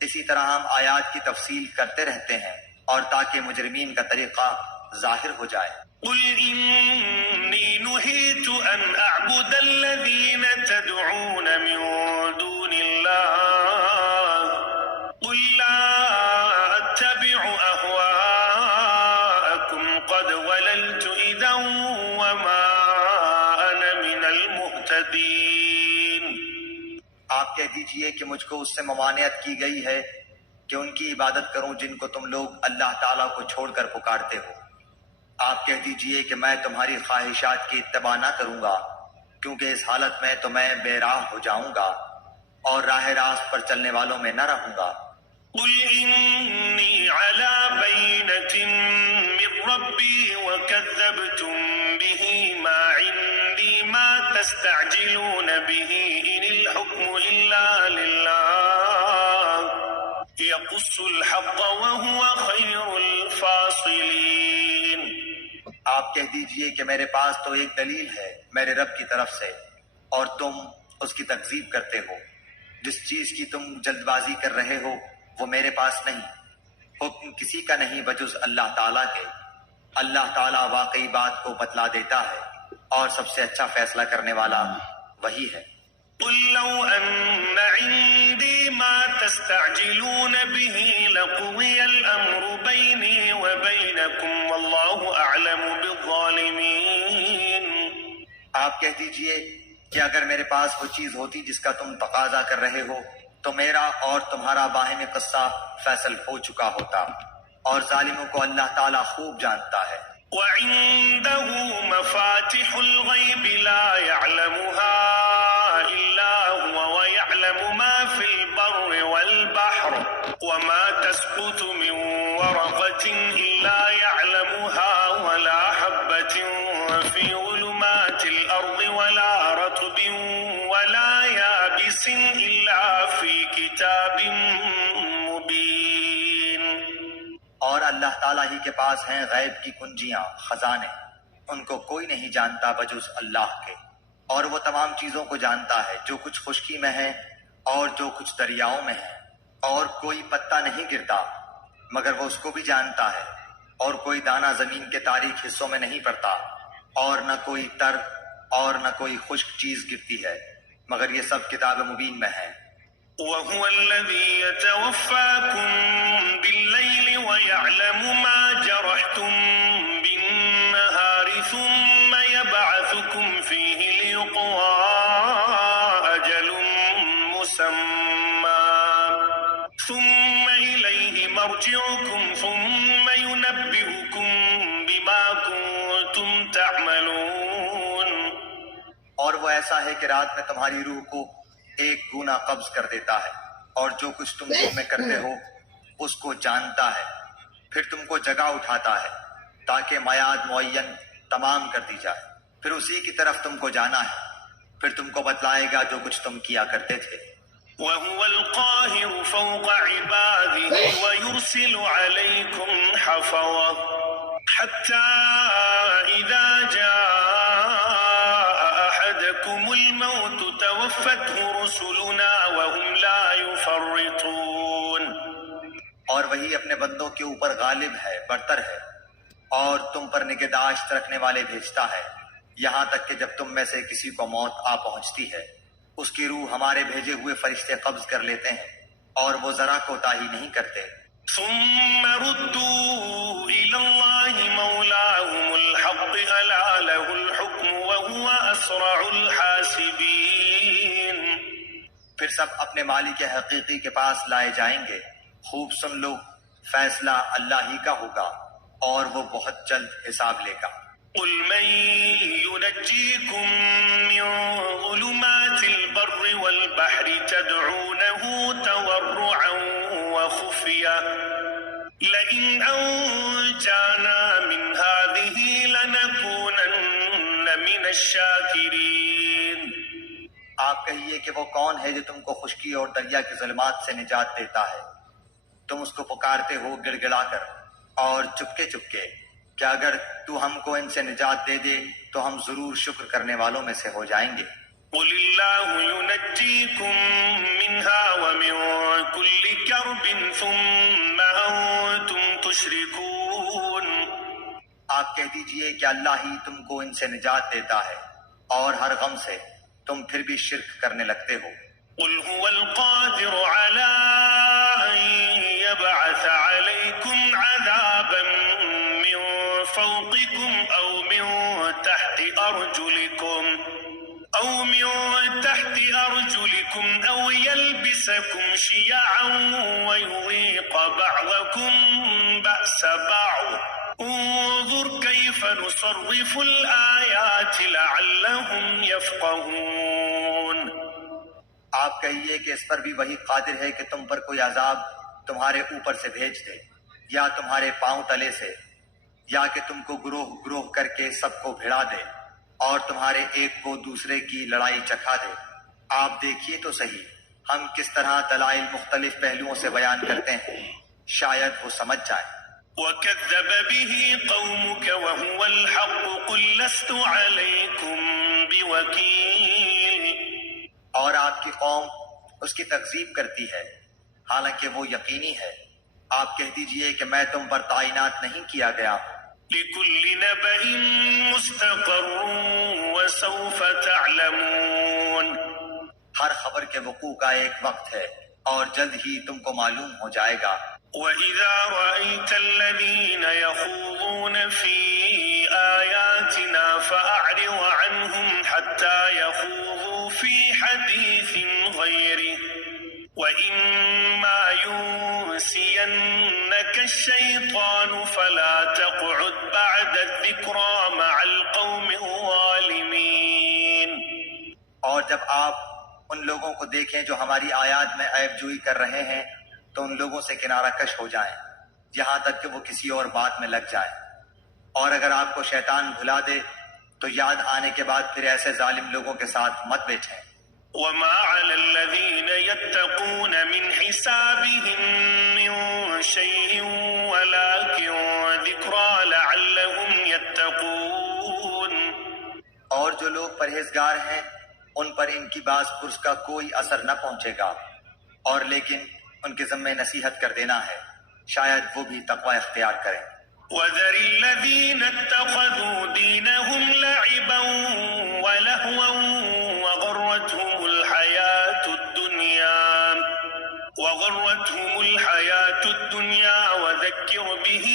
اسی طرح ہم آیات کی تفصیل کرتے رہتے ہیں اور تاکہ مجرمین کا طریقہ ظاہر ہو جائے۔ قُلْ إِنِّي نُهِيتُ أَنْ أَعْبُدَ الَّذِينَ تَدْعُونَ مِن دُونِ اللَّهِ قُل لَّا أَتَّبِعُ أَهْوَاءَكُمْ قَدْ ضَلَلْتُ إِذًا وَمَا أَنَا مِنَ الْمُهْتَدِينَ۔ آپ کہہ دیجئے کہ مجھ کو اس سے ممانعت کی گئی ہے کہ ان کی عبادت کروں جن کو تم لوگ اللہ تعالیٰ کو چھوڑ کر پکارتے ہو۔ آپ کہہ دیجئے کہ میں تمہاری خواہشات کی اتباع نہ کروں گا، کیونکہ اس حالت میں تو میں بے راہ ہو جاؤں گا اور راہ راست پر چلنے والوں میں نہ رہوں گا۔ قُلْ إِنِّي عَلَى بَيِّنَةٍ مِّن رَّبِّي وَكَذَّبْتُم بِهِ مَا عِندِي مَا تَسْتَعْجِلُونَ بِهِ إِنِ الْحُكْمُ إِلَّا لِلَّهِ يَقُصُّ الْحَقَّ وَهُوَ خَيْرُ الْفَاصِلِينَ۔ آپ کہہ دیجئے کہ میرے پاس تو ایک دلیل ہے میرے رب کی طرف سے اور تم اس کی تکذیب کرتے ہو۔ جس چیز کی تم جلد بازی کر رہے ہو وہ میرے پاس نہیں، حکم کسی کا نہیں بجز اللہ تعالیٰ کے۔ اللہ تعالیٰ واقعی بات کو بتلا دیتا ہے اور سب سے اچھا فیصلہ کرنے والا وہی ہے۔ قُل لَّوْ أَنَّ عِندِي مَا تَسْتَعْجِلُونَ بِهِ لَقُضِيَ الْأَمْرُ بَيْنِي وَبَيْنَكُمْ وَاللَّهُ أَعْلَمُ بِالظَّالِمِينَ۔ آپ کہہ دیجئے کہ اگر میرے پاس وہ چیز ہوتی جس کا تم تقاضا کر رہے ہو تو میرا اور تمہارا باہمی قصہ فیصل ہو چکا ہوتا، اور ظالموں کو اللہ تعالیٰ خوب جانتا ہے۔ وَعِندَهُ مَفَاتِحُ الْغَيْبِ لَا يَعْلَمُهَا إِلَّا هُوَ وَيَعْلَمُ ويعلم ما في البر والبحر وما تسقط من ورقة إلا يعلمها ولا حبة في ظلمات الأرض ولا رطب ولا يابس إلا في كتاب مبين. اور اللہ تعالیٰ ہی کے پاس ہیں غیب کی کنجیاں، خزانے، ان کو کوئی نہیں جانتا بجز اللہ کے، اور وہ تمام چیزوں کو جانتا ہے جو کچھ خشکی میں ہے اور جو کچھ دریاؤں میں ہے، اور کوئی پتا نہیں گرتا مگر وہ اس کو بھی جانتا ہے، اور کوئی دانہ زمین کے تاریک حصوں میں نہیں پڑتا، اور نہ کوئی تر اور نہ کوئی خشک چیز گرتی ہے مگر یہ سب کتاب مبین میں ہے. وهو الذي يتوفاكم بالليل ويعلم ما جرحتم بالنهار ثم يبعثكم فيه ليقضى أجل مسمى ثم إليه مرجعكم ثم ينبئكم بما كنتم تعملون. اور وہ ایسا ہے کہ رات میں تمہاری روح کو ایک گونا قبض کر دیتا ہے اور جو کچھ تم دن میں کرتے ہو اس کو جانتا ہے، پھر تم کو جگہ اٹھاتا ہے تاکہ میعاد معین تمام کر دی جائے، پھر اسی کی طرف تم کو جانا ہے، پھر تم کو بتلائے گا جو کچھ تم کیا کرتے تھے. وهو القاهر فوق عباده ويرسل عليكم حفظة حتى إذا جاء أحدكم الموت توفته رسلنا وهم لا يفرطون. اور وہی اپنے بندوں کے اوپر غالب ہے، برتر ہے، اور تم پر نگہداشت رکھنے والے بھیجتا ہے یہاں تک کہ جب تم میں سے کسی کو موت آ پہنچتی ہے اس کی روح ہمارے بھیجے ہوئے فرشتے قبض کر لیتے ہیں اور وہ ذرا کوتاہی نہیں کرتے. ثم ردوا إلى الله مولاهم الحق ألا له الحكم وهو أسرع الحاسبين. پھر سب اپنے مالک حقیقی کے پاس لائے جائیں گے. خوب سن لو، فیصلہ اللہ ہی کا ہوگا اور وہ بہت جلد حساب لے گا. قل من ينجيكم من ظلمات البر والبحر تدعونه تضرعا وخفيا لئن أنجانا من هذه لنكونن من الشاكرين. آپ کہیے کہ وہ کون ہے جو تم کو خشکی اور دریا کی ظلمات سے نجات دیتا ہے؟ تم اس کو پکارتے ہو گڑ گڑا کر اور چپکے چپکے، کہ اگر تو ہم کو ان سے نجات دے دے تو ہم ضرور شکر کرنے والوں میں سے ہو جائیں گے. قل الله ينجيكم منها ومن كل كرب ثم أنتم تشركون. آپ کہہ دیجئے کہ اللہ ہی تم کو ان سے نجات دیتا ہے اور ہر غم سے تم پھر بھی شرک کرنے لگتے ہو. قل هو القادر على أن يبعث عليكم عذابا من فوقكم أو من تحت أرجلكم أو يلبسكم شيعا ويذيق بعضكم بأس بعض انظر كيف نصرف الآيات لعلهم يفقهون. آپ کہیے کہ اس پر بھی وہی قادر ہے کہ تم پر کوئی عذاب تمہارے اوپر سے بھیج دے یا تمہارے پاؤں تلے سے، یا کہ تم کو گروہ گروہ کر کے سب کو بھڑا دے اور تمہارے ایک کو دوسرے کی لڑائی چکھا دے. آپ دیکھیے تو صحیح ہم کس طرح دلائل مختلف پہلوؤں سے بیان کرتے ہیں، شاید وہ سمجھ جائیں. وكذب به قومك وهو الحق قل لست عليكم بوكيل. اور آپ کی قوم اس کی تکذیب کرتی ہے حالانکہ وہ یقینی ہے. آپ کہہ دیجئے کہ میں تم پر تعینات نہیں کیا گیا ہوں. لكل نبأ مستقر وسوف تعلمون. ہر خبر کے وقوع کا ایک وقت ہے اور جلد ہی تم کو معلوم ہو جائے گا. وَإِذَا رَأَيْتَ الَّذِينَ يَخُوضُونَ فِي آيَاتِنَا فَأَعْرِضْ عَنْهُمْ حَتَّى يَخُوضُوا فِي حَدِيثٍ غَيْرِهِ وَإِمَّا يُنْسِيَنَّكَ الشَّيْطَانُ فَلَا تَقْعُدْ بَعْدَ الذِّكْرَى مَعَ الْقَوْمِ الظَّالِمِينَ. اور جب آپ ان لوگوں کو دیکھیں جو ہماری آیات میں عیب جوئی کر رہے ہیں تو ان لوگوں سے کنارہ کش ہو جائیں یہاں تک کہ وہ کسی اور بات میں لگ جائیں، اور اگر آپ کو شیطان بھلا دے تو یاد آنے کے بعد پھر ایسے ظالم لوگوں کے ساتھ مت بیٹھیں۔ وما على الذين يتقون من حسابهم من شيء ولكن ذكرى لعلهم يتقون۔ اور جو لوگ پرہیزگار ہیں ان پر ان کی باز پرس کا کوئی اثر نہ پہنچے گا، اور لیکن ان کے ذمے نصیحت کر دینا ہے، شاید وہ بھی تقوی اختیار کریں۔ وذر الذين اتخذوا دينهم لعبا ولهوا وغرتهم الحياة الدنيا وذكر به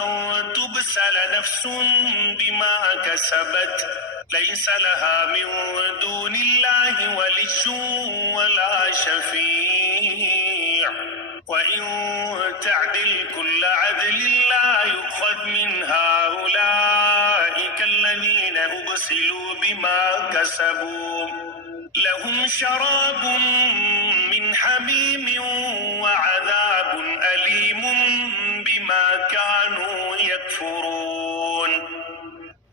أن تبسل نفس بما كسبت ليس لها من دون الله ولي ولا شفيع وإن تعدل كل عدل لا يؤخذ منها أولئك الذين أبسلوا بما كسبوا لهم شراب من حميم وعذاب أليم بما كانوا يكفرون۔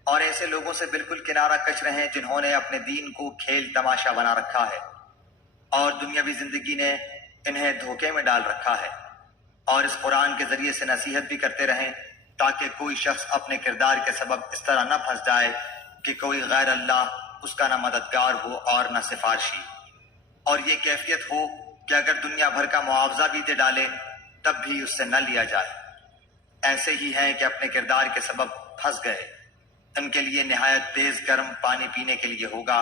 اور ایسے لوگوں سے بالکل کنارہ کش رہیں جنہوں نے اپنے دین کو کھیل تماشا بنا رکھا ہے اور دنیاوی زندگی نے انہیں دھوکے میں ڈال رکھا ہے، اور اس قرآن کے ذریعے سے نصیحت بھی کرتے رہیں تاکہ کوئی شخص اپنے کردار کے سبب اس طرح نہ پھنس جائے کہ کوئی غیر اللہ اس کا نہ مددگار ہو اور نہ سفارشی، اور یہ کیفیت ہو کہ اگر دنیا بھر کا معاوضہ بھی دے ڈالے تب بھی اس سے نہ لیا جائے۔ ایسے ہی ہیں کہ اپنے کردار کے سبب پھنس گئے، ان کے لیے نہایت تیز گرم پانی پینے کے لیے ہوگا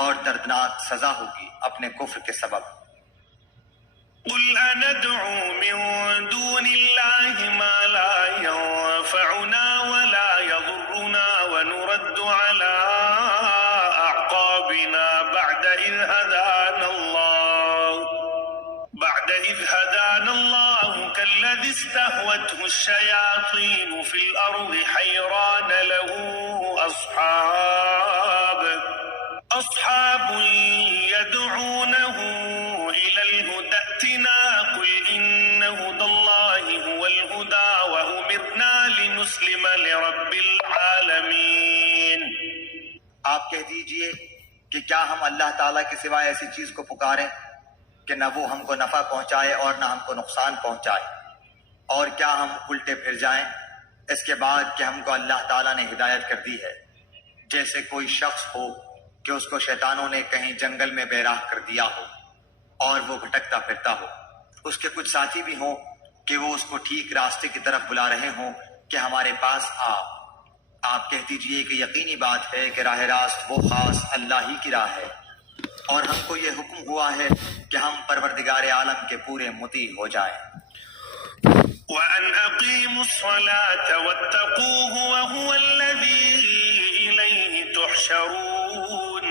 اور دردناک سزا ہوگی اپنے کفر کے سبب۔ قل أندعو من دون الله ما لا ينفعنا ولا يضرنا ونرد على أعقابنا بعد إذ هدانا الله كالذي استهوته الشياطين في الأرض حيران له أصحاب يدعونه إلى الهدى ائتنا قل إن هدى الله هو الهدى وأمرنا لنسلم لرب العالمين۔ آپ کہہ دیجئے کہ کیا ہم اللہ تعالیٰ کے سوائے ایسی چیز کو پکاریں کہ نہ وہ ہم کو نفع پہنچائے اور نہ ہم کو نقصان پہنچائے، اور کیا ہم الٹے پھر جائیں اس کے بعد کہ ہم کو اللہ تعالیٰ نے ہدایت کر دی ہے؟ جیسے کوئی شخص ہو کہ اس کو شیطانوں نے کہیں جنگل میں بے راہ کر دیا ہو اور وہ بھٹکتا پھرتا ہو، اس کے کچھ ساتھی بھی ہوں کہ وہ اس کو ٹھیک راستے کی طرف بلا رہے ہوں کہ ہمارے پاس آ۔ آپ کہہ دیجئے کہ یقینی بات ہے کہ راہ راست وہ خاص اللہ ہی کی راہ ہے، اور ہم کو یہ حکم ہوا ہے کہ ہم پروردگار عالم کے پورے مطیع ہو جائیں۔ وَأَنْ أَقِيمُوا الصَّلَاةَ وَاتَّقُوهُ وَهُوَ الَّذِي إِلَيْهِ تُحْشَرُونَ،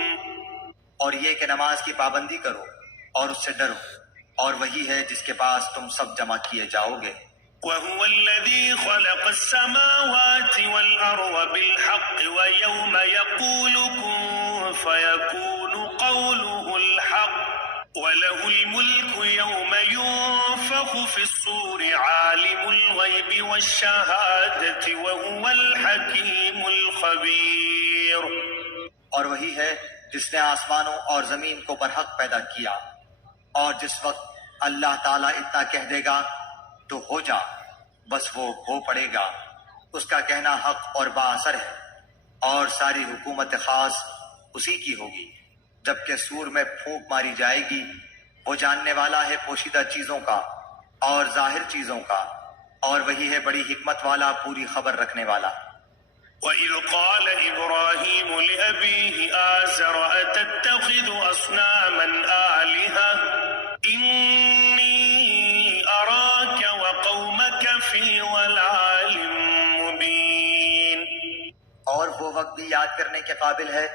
اور یہ کہ نماز کی پابندی کرو اور اس سے ڈرو، اور وہی ہے جس کے پاس تم سب جمع کیے جاؤ گے۔ وَهُوَ الَّذِي خَلَقَ السَّمَاوَاتِ وَالْأَرْضَ بِالْحَقِّ وَيَوْمَ يَقُولُ كُن فَيَكُونُ قَوْلُهُ الْحَقَّ وَلَهُ الْمُلْكُ يَوْمَ يُنفَخُ فِي الصُّورِ عَالِمُ الْغَيْبِ وَالشَّهَادَةِ وَهُوَ الْحَكِيمُ الْخَبِيرُ۔ اور وہی ہے جس نے آسمانوں اور زمین کو برحق پیدا کیا، اور جس وقت اللہ تعالیٰ اتنا کہہ دے گا تو ہو جا، بس وہ ہو پڑے گا۔ اس کا کہنا حق اور با اثر ہے، اور ساری حکومت خاص اسی کی ہوگی۔ جبکہ سور میں پھونک ماری جائے گی، وہ جاننے والا ہے پوشیدہ چیزوں کا اور ظاہر چیزوں کا، اور وہی ہے بڑی حکمت والا، پوری خبر رکھنے والا۔ وَإِذْ قَالَ إِبْرَاهِيمُ لِأَبِيهِ آزَرَ أَتَتَّخِذُ أَصْنَامًا آلِهَةً إِنِّي أَرَاكَ وَقَوْمَكَ فِي ضَلَالٍ مُبِينٍ۔ اور وہ وقت بھی یاد کرنے کے قابل ہے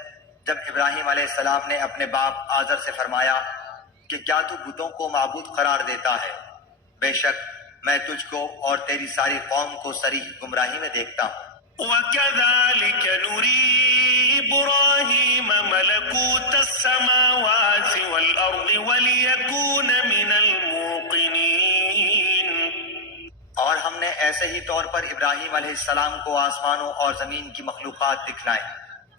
جب ابراہیم علیہ السلام نے اپنے باپ آزر سے فرمایا کہ کیا تو بتوں کو معبود قرار دیتا ہے؟ بے شک میں تجھ کو اور تیری ساری قوم کو صریح گمراہی میں دیکھتا ہوں۔ وَكَذَلِكَ نُرِي إبراهيم ملكوت السماوات والأرض وليكون من الموقنين. اور ہم نے ایسے ہی طور پر ابراہیم علیہ السلام کو آسمانوں اور زمین کی مخلوقات دکھلائیں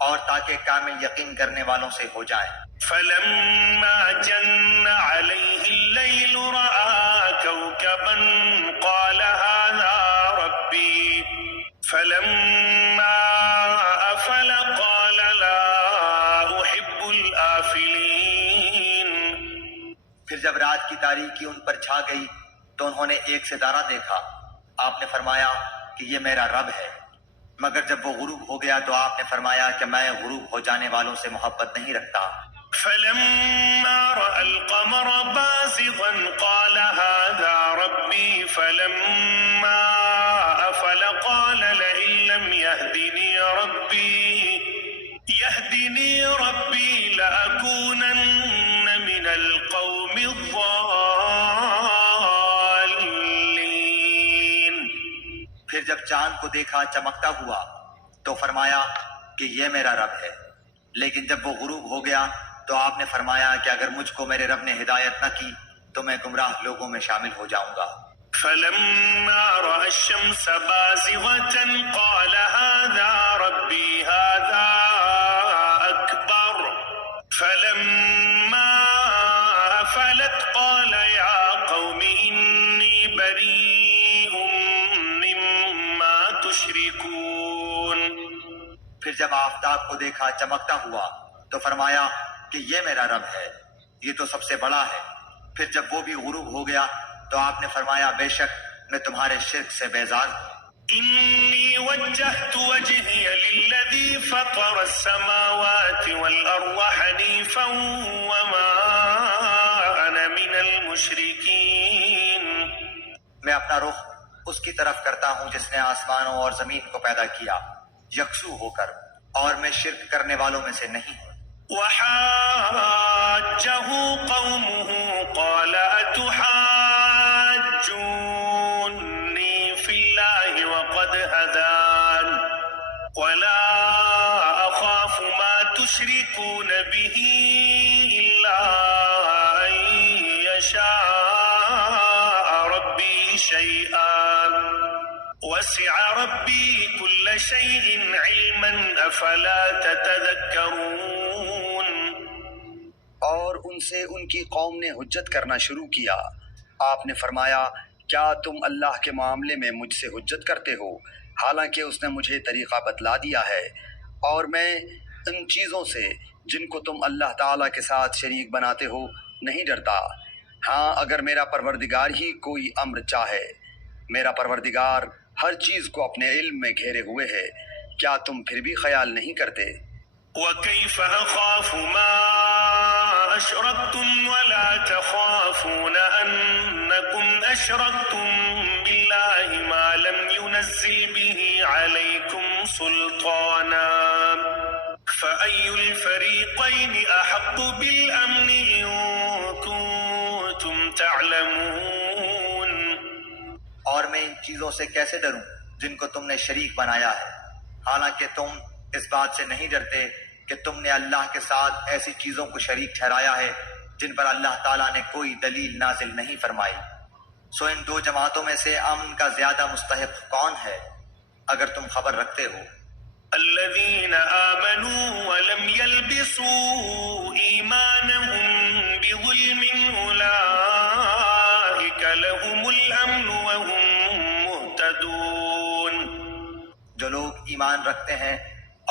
اور تاکہ کامل یقین کرنے والوں سے ہو جائیں. فلما جن عليه الليل رأى كوكبا قال هذا ربي فلما أفل قال لا أحب الآفلين. پھر جب رات کی تاریکی ان پر چھا گئی تو انہوں نے ایک ستارہ دیکھا. آپ نے فرمایا کہ یہ میرا رب ہے. مگر جب وہ غروب ہو گیا تو آپ نے فرمایا کہ میں غروب ہو جانے والوں سے محبت نہیں رکھتا. فلما رأى القمر بازغا قال هذا ربي فلما أفل قال لئن لم يهدني ربي لأكونن من القوم الضالين. پھر جب چاند کو دیکھا چمکتا ہوا تو فرمایا کہ یہ میرا رب ہے. لیکن جب وہ غروب ہو گیا تو آپ نے فرمایا کہ اگر مجھ کو میرے رب نے ہدایت نہ کی تو میں گمراہ لوگوں میں شامل ہو جاؤں گا. فلما رأى الشمس بازغة قال هذا ربي هذا أكبر فلما أفلت قال يا قوم إني بريء مما تشركون. پھر جب آفتاب کو دیکھا چمکتا ہوا تو فرمایا کہ یہ میرا رب ہے، یہ تو سب سے بڑا ہے. پھر جب وہ بھی غروب ہو گیا تو آپ نے فرمایا بے شک میں تمہارے شرک سے بیزار ہوں. إني وجهت وجهي للذي فطر السماوات والأرض حنيفا وما أنا من المشركين. میں اپنا رخ اس کی طرف کرتا ہوں جس نے آسمانوں اور زمین کو پیدا کیا یکسو ہو کر، اور میں شرک کرنے والوں میں سے نہیں ہوں. وحاجه قومه قال أتحاجوني في الله وقد هدان ولا أخاف ما تشركون به إلا أن يشاء ربي شيئا وسع ربي كل شيء علما أفلا تتذكرون. اور ان سے ان کی قوم نے حجت کرنا شروع کیا. آپ نے فرمایا کیا تم اللہ کے معاملے میں مجھ سے حجت کرتے ہو حالانکہ اس نے مجھے طریقہ بتلا دیا ہے، اور میں ان چیزوں سے جن کو تم اللہ تعالیٰ کے ساتھ شریک بناتے ہو نہیں ڈرتا. ہاں اگر میرا پروردگار ہی کوئی امر چاہے. میرا پروردگار ہر چیز کو اپنے علم میں گھیرے ہوئے ہے. کیا تم پھر بھی خیال نہیں کرتے؟ وكيف أخاف ما أشركتم ولا تخافون أنكم أشركتم بالله ما لم ينزل به عليكم سلطانا فأي الفريقين أحق بالأمن إن كنتم تعلمون. اور میں ان چیزوں سے کیسے ڈروں جن کو تم نے شریک بنایا ہے، حالانکہ تم اس بات سے نہیں ڈرتے کہ تم نے اللہ کے ساتھ ایسی چیزوں کو شریک ٹھہرایا ہے جن پر اللہ تعالیٰ نے کوئی دلیل نازل نہیں فرمائی. سو ان دو جماعتوں میں سے امن کا زیادہ مستحق کون ہے اگر تم خبر رکھتے ہو؟ الذين آمنوا ولم يلبسوا إيمانهم بظلم أولئك لهم الأمن وهم مهتدون. جو لوگ ایمان رکھتے ہیں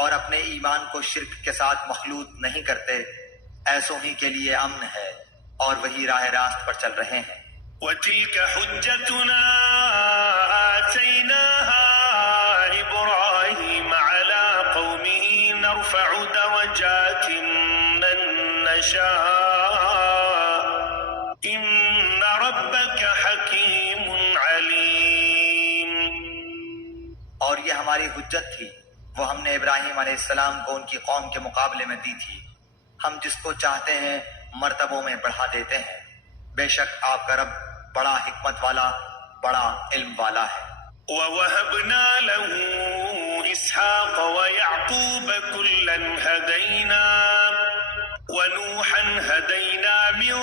اور اپنے ایمان کو شرک کے ساتھ مخلوط نہیں کرتے، ایسوں ہی کے لیے امن ہے اور وہی راہ راست پر چل رہے ہیں. وتلك حجتنا آتيناها إبراهيم على قومه نرفع درجات من نشاء إن ربك حكيم عليم. اور یہ ہماری حجت تھی، وہ ہم نے ابراہیم علیہ السلام کو ان کی قوم کے مقابلے میں دی تھی. ہم جس کو چاہتے ہیں مرتبوں میں بڑھا دیتے ہیں. بے شک آپ کا رب بڑا حکمت والا، بڑا علم والا ہے. ووهبنا له إسحاق ويعقوب كلا هدينا ونوحا هدينا من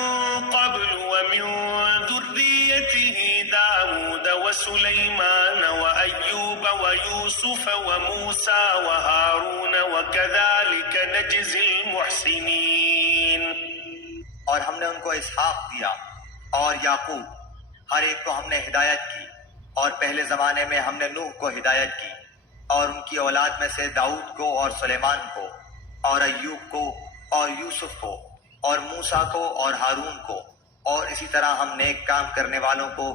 قبل ومن ذريته داود وسليمان وأيوب ويوسف وموسى وهارون وكذلك نجزي المحسنين. اور ہم نے ان کو اسحاق دیا اور یعقوب، ہر ایک کو ہم نے ہدایت کی، اور پہلے زمانے میں ہم نے نوح کو ہدایت کی، اور ان کی اولاد میں سے داؤد کو اور سلیمان کو اور ایوب کو اور یوسف کو اور موسیٰ کو اور ہارون کو، اور اسی طرح ہم نیک کام کرنے والوں کو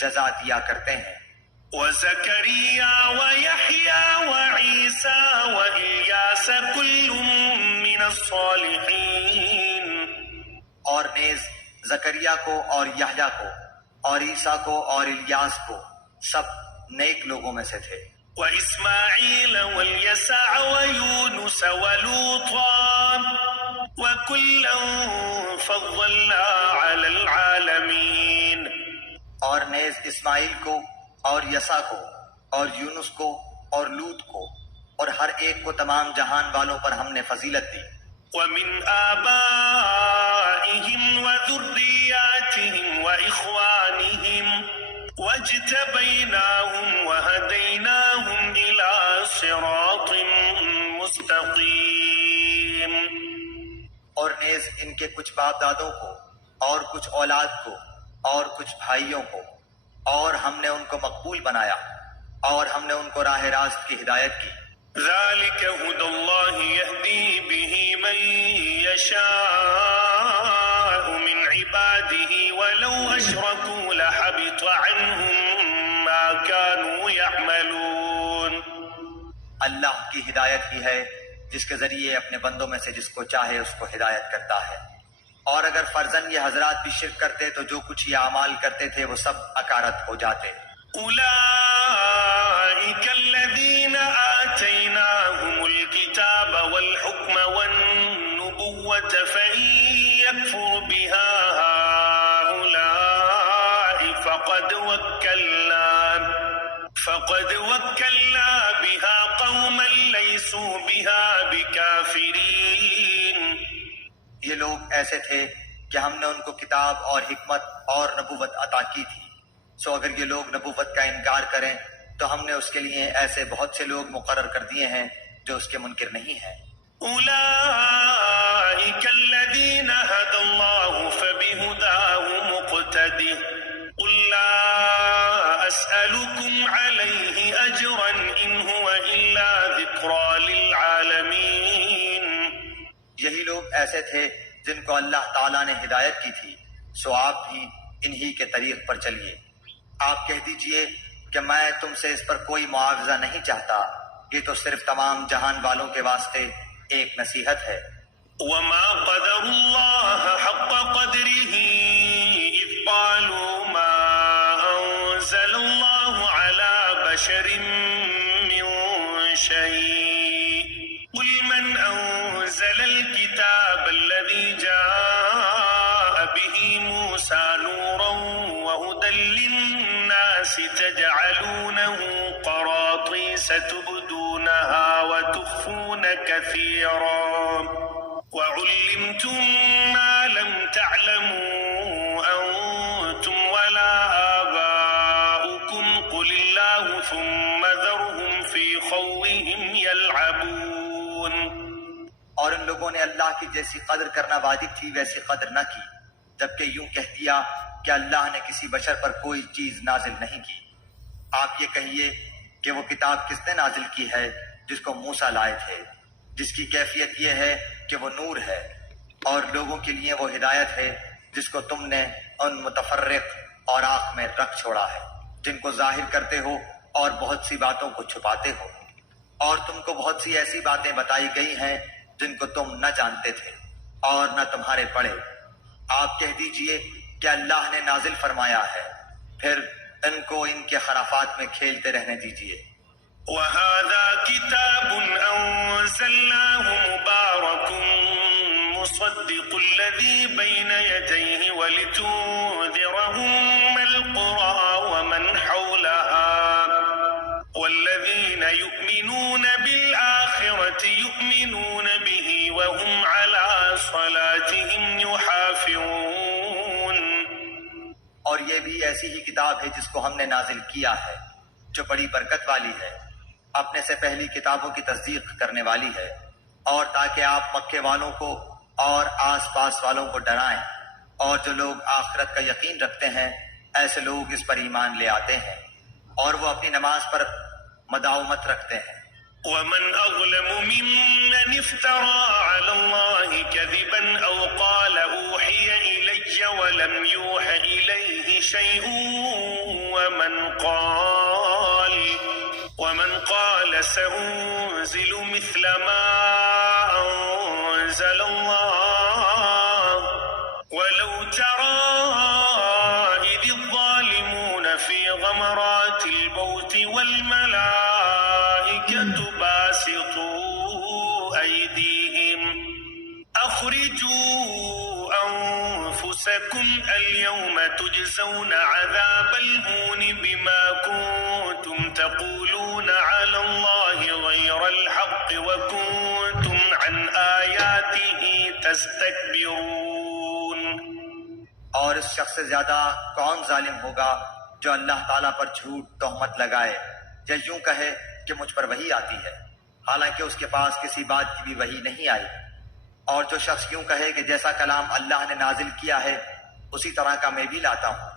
جزا دیا کرتے ہیں. وزكريا ويحيى وعيسى وإلياس كل من الصالحين. اور نیز زکریا کو اور یحییٰ کو اور عیسیٰ کو اور الیاس کو سب نیک لوگوں میں سے تھے. وإسماعيل واليسع ويونس ولوطا وكلا فضلنا على العالمين. اور نیز اسماعیل کو اور یسع کو اور یونس کو اور لوط کو اور ہر ایک کو تمام جہان والوں پر ہم نے فضیلت دی. ومن آبائهم وذرياتهم وإخوانهم واجتبيناهم وهديناهم إلى صراط مستقيم. اور نیز ان کے کچھ باپ دادوں کو اور کچھ اولاد کو اور کچھ بھائیوں کو، اور ہم نے ان کو مقبول بنایا، اور ہم نے ان کو راہ راست کی ہدایت کی. ذلك هدى الله يهدي به من يشاء من عباده ولو أشركوا لحبط عنهم ما كانوا يعملون. اللہ کی ہدایت ہی ہے جس کے ذریعے اپنے بندوں میں سے جس کو چاہے اس کو ہدایت کرتا ہے، اور اگر فرضاً یہ حضرات بھی شرک کرتے تو جو کچھ یہ اعمال کرتے تھے وہ سب اکارت ہو جاتے. أولئك الذين آتيناهم الكتاب والحكم والنبوة فإن يكفر بها هؤلاء فقد وكلنا بها قوما ليسوا بها بكافرين. یہ لوگ ایسے تھے کہ ہم نے ان کو کتاب اور حکمت اور نبوت عطا کی تھی، سو اگر یہ لوگ نبوت کا انکار کریں تو ہم نے اس کے لیے ایسے بہت سے لوگ مقرر کر دیے ہیں جو اس کے منکر نہیں ہیں. أولئك الذين هدى الله فبهداه مقتده قل لا أسألكم عليه أجرا إن هو إلا ذكرى للعالمين. یہی لوگ ایسے تھے جن کو اللہ تعالیٰ نے ہدایت کی تھی، سو آپ بھی انہی کے طریق پر چلیے. آپ کہہ دیجئے کہ میں تم سے اس پر کوئی معاوضہ نہیں چاہتا، یہ تو صرف تمام جہان والوں کے واسطے ایک نصیحت ہے. وما قدر الله حق قدره إذ قالوا ما أنزل الله على بشر من شيء قل من أنزل الكتاب الذي جاء به موسى نورا وهدى للناس تجعلونه قراطيس تبدونها وتخفون كثيرا وعلمتم ما لم تعلموا أنتم ولا آباؤكم قل الله ثم ذرهم في خوضهم يلعبون. اور ان لوگوں نے اللہ کی جیسی قدر کرنا واجب تھی ویسی قدر نہ کی، جبکہ یوں کہہ دیا کہ اللہ نے کسی بشر پر کوئی چیز نازل نہیں کی. آپ یہ کہیے کہ وہ کتاب کس نے نازل کی ہے جس کو موسیٰ لائے تھے، جس کی کیفیت یہ ہے کہ وہ نور ہے، اور لوگوں کے لیے وہ ہدایت ہے جس کو تم نے ان متفرق اور آنکھ میں رکھ چھوڑا ہے جن کو ظاہر کرتے ہو اور بہت سی باتوں کو چھپاتے ہو، اور تم کو بہت سی ایسی باتیں بتائی گئی ہیں جن کو تم نہ جانتے تھے اور نہ تمہارے پڑھے. آپ کہہ دیجئے کہ اللہ نے نازل فرمایا ہے، پھر ان کو ان کے خرافات میں کھیلتے رہنے دیجئے. وهذا كتاب أنزلناه مبارك مصدق الذي بين يديه ولتنذر أم القرى ومن حولها والذين يؤمنون يؤمنون بالآخرة يؤمنون به وهم على صلاتهم يحافظون. اور یہ بھی ایسی ہی کتاب ہے جس کو ہم نے نازل کیا ہے جو بڑی برکت والی ہے، اپنے سے پہلی کتابوں کی تصدیق کرنے والی ہے، اور تاکہ آپ مکے والوں کو اور آس پاس والوں کو ڈرائیں، اور جو لوگ آخرت کا یقین رکھتے ہیں ایسے لوگ اس پر ایمان لے آتے ہیں اور وہ اپنی نماز پر مداومت رکھتے ہیں. ومن أظلم ممن افترى على الله كذبا أو قال أوحي إلي ولم يوح إليه شيء ومن قال سأنزل مثل ما أنزل الله ولو ترى إذ الظالمون في غمرات الموت والملائكة باسطوا أيديهم أخرجوا أنفسكم اليوم تجزون عذاب الهون بما كنتم تقولون على الله غير الحق وكنتم عن آياته تستكبرون. اور اس شخص سے زیادہ کون ظالم ہوگا جو اللہ تعالیٰ پر جھوٹ تہمت لگائے یا یوں کہے کہ مجھ پر وحی آتی ہے حالانکہ اس کے پاس کسی بات کی بھی وحی نہیں آئی، اور جو شخص یوں کہے کہ جیسا کلام اللہ نے نازل کیا ہے اسی طرح کا میں بھی لاتا ہوں.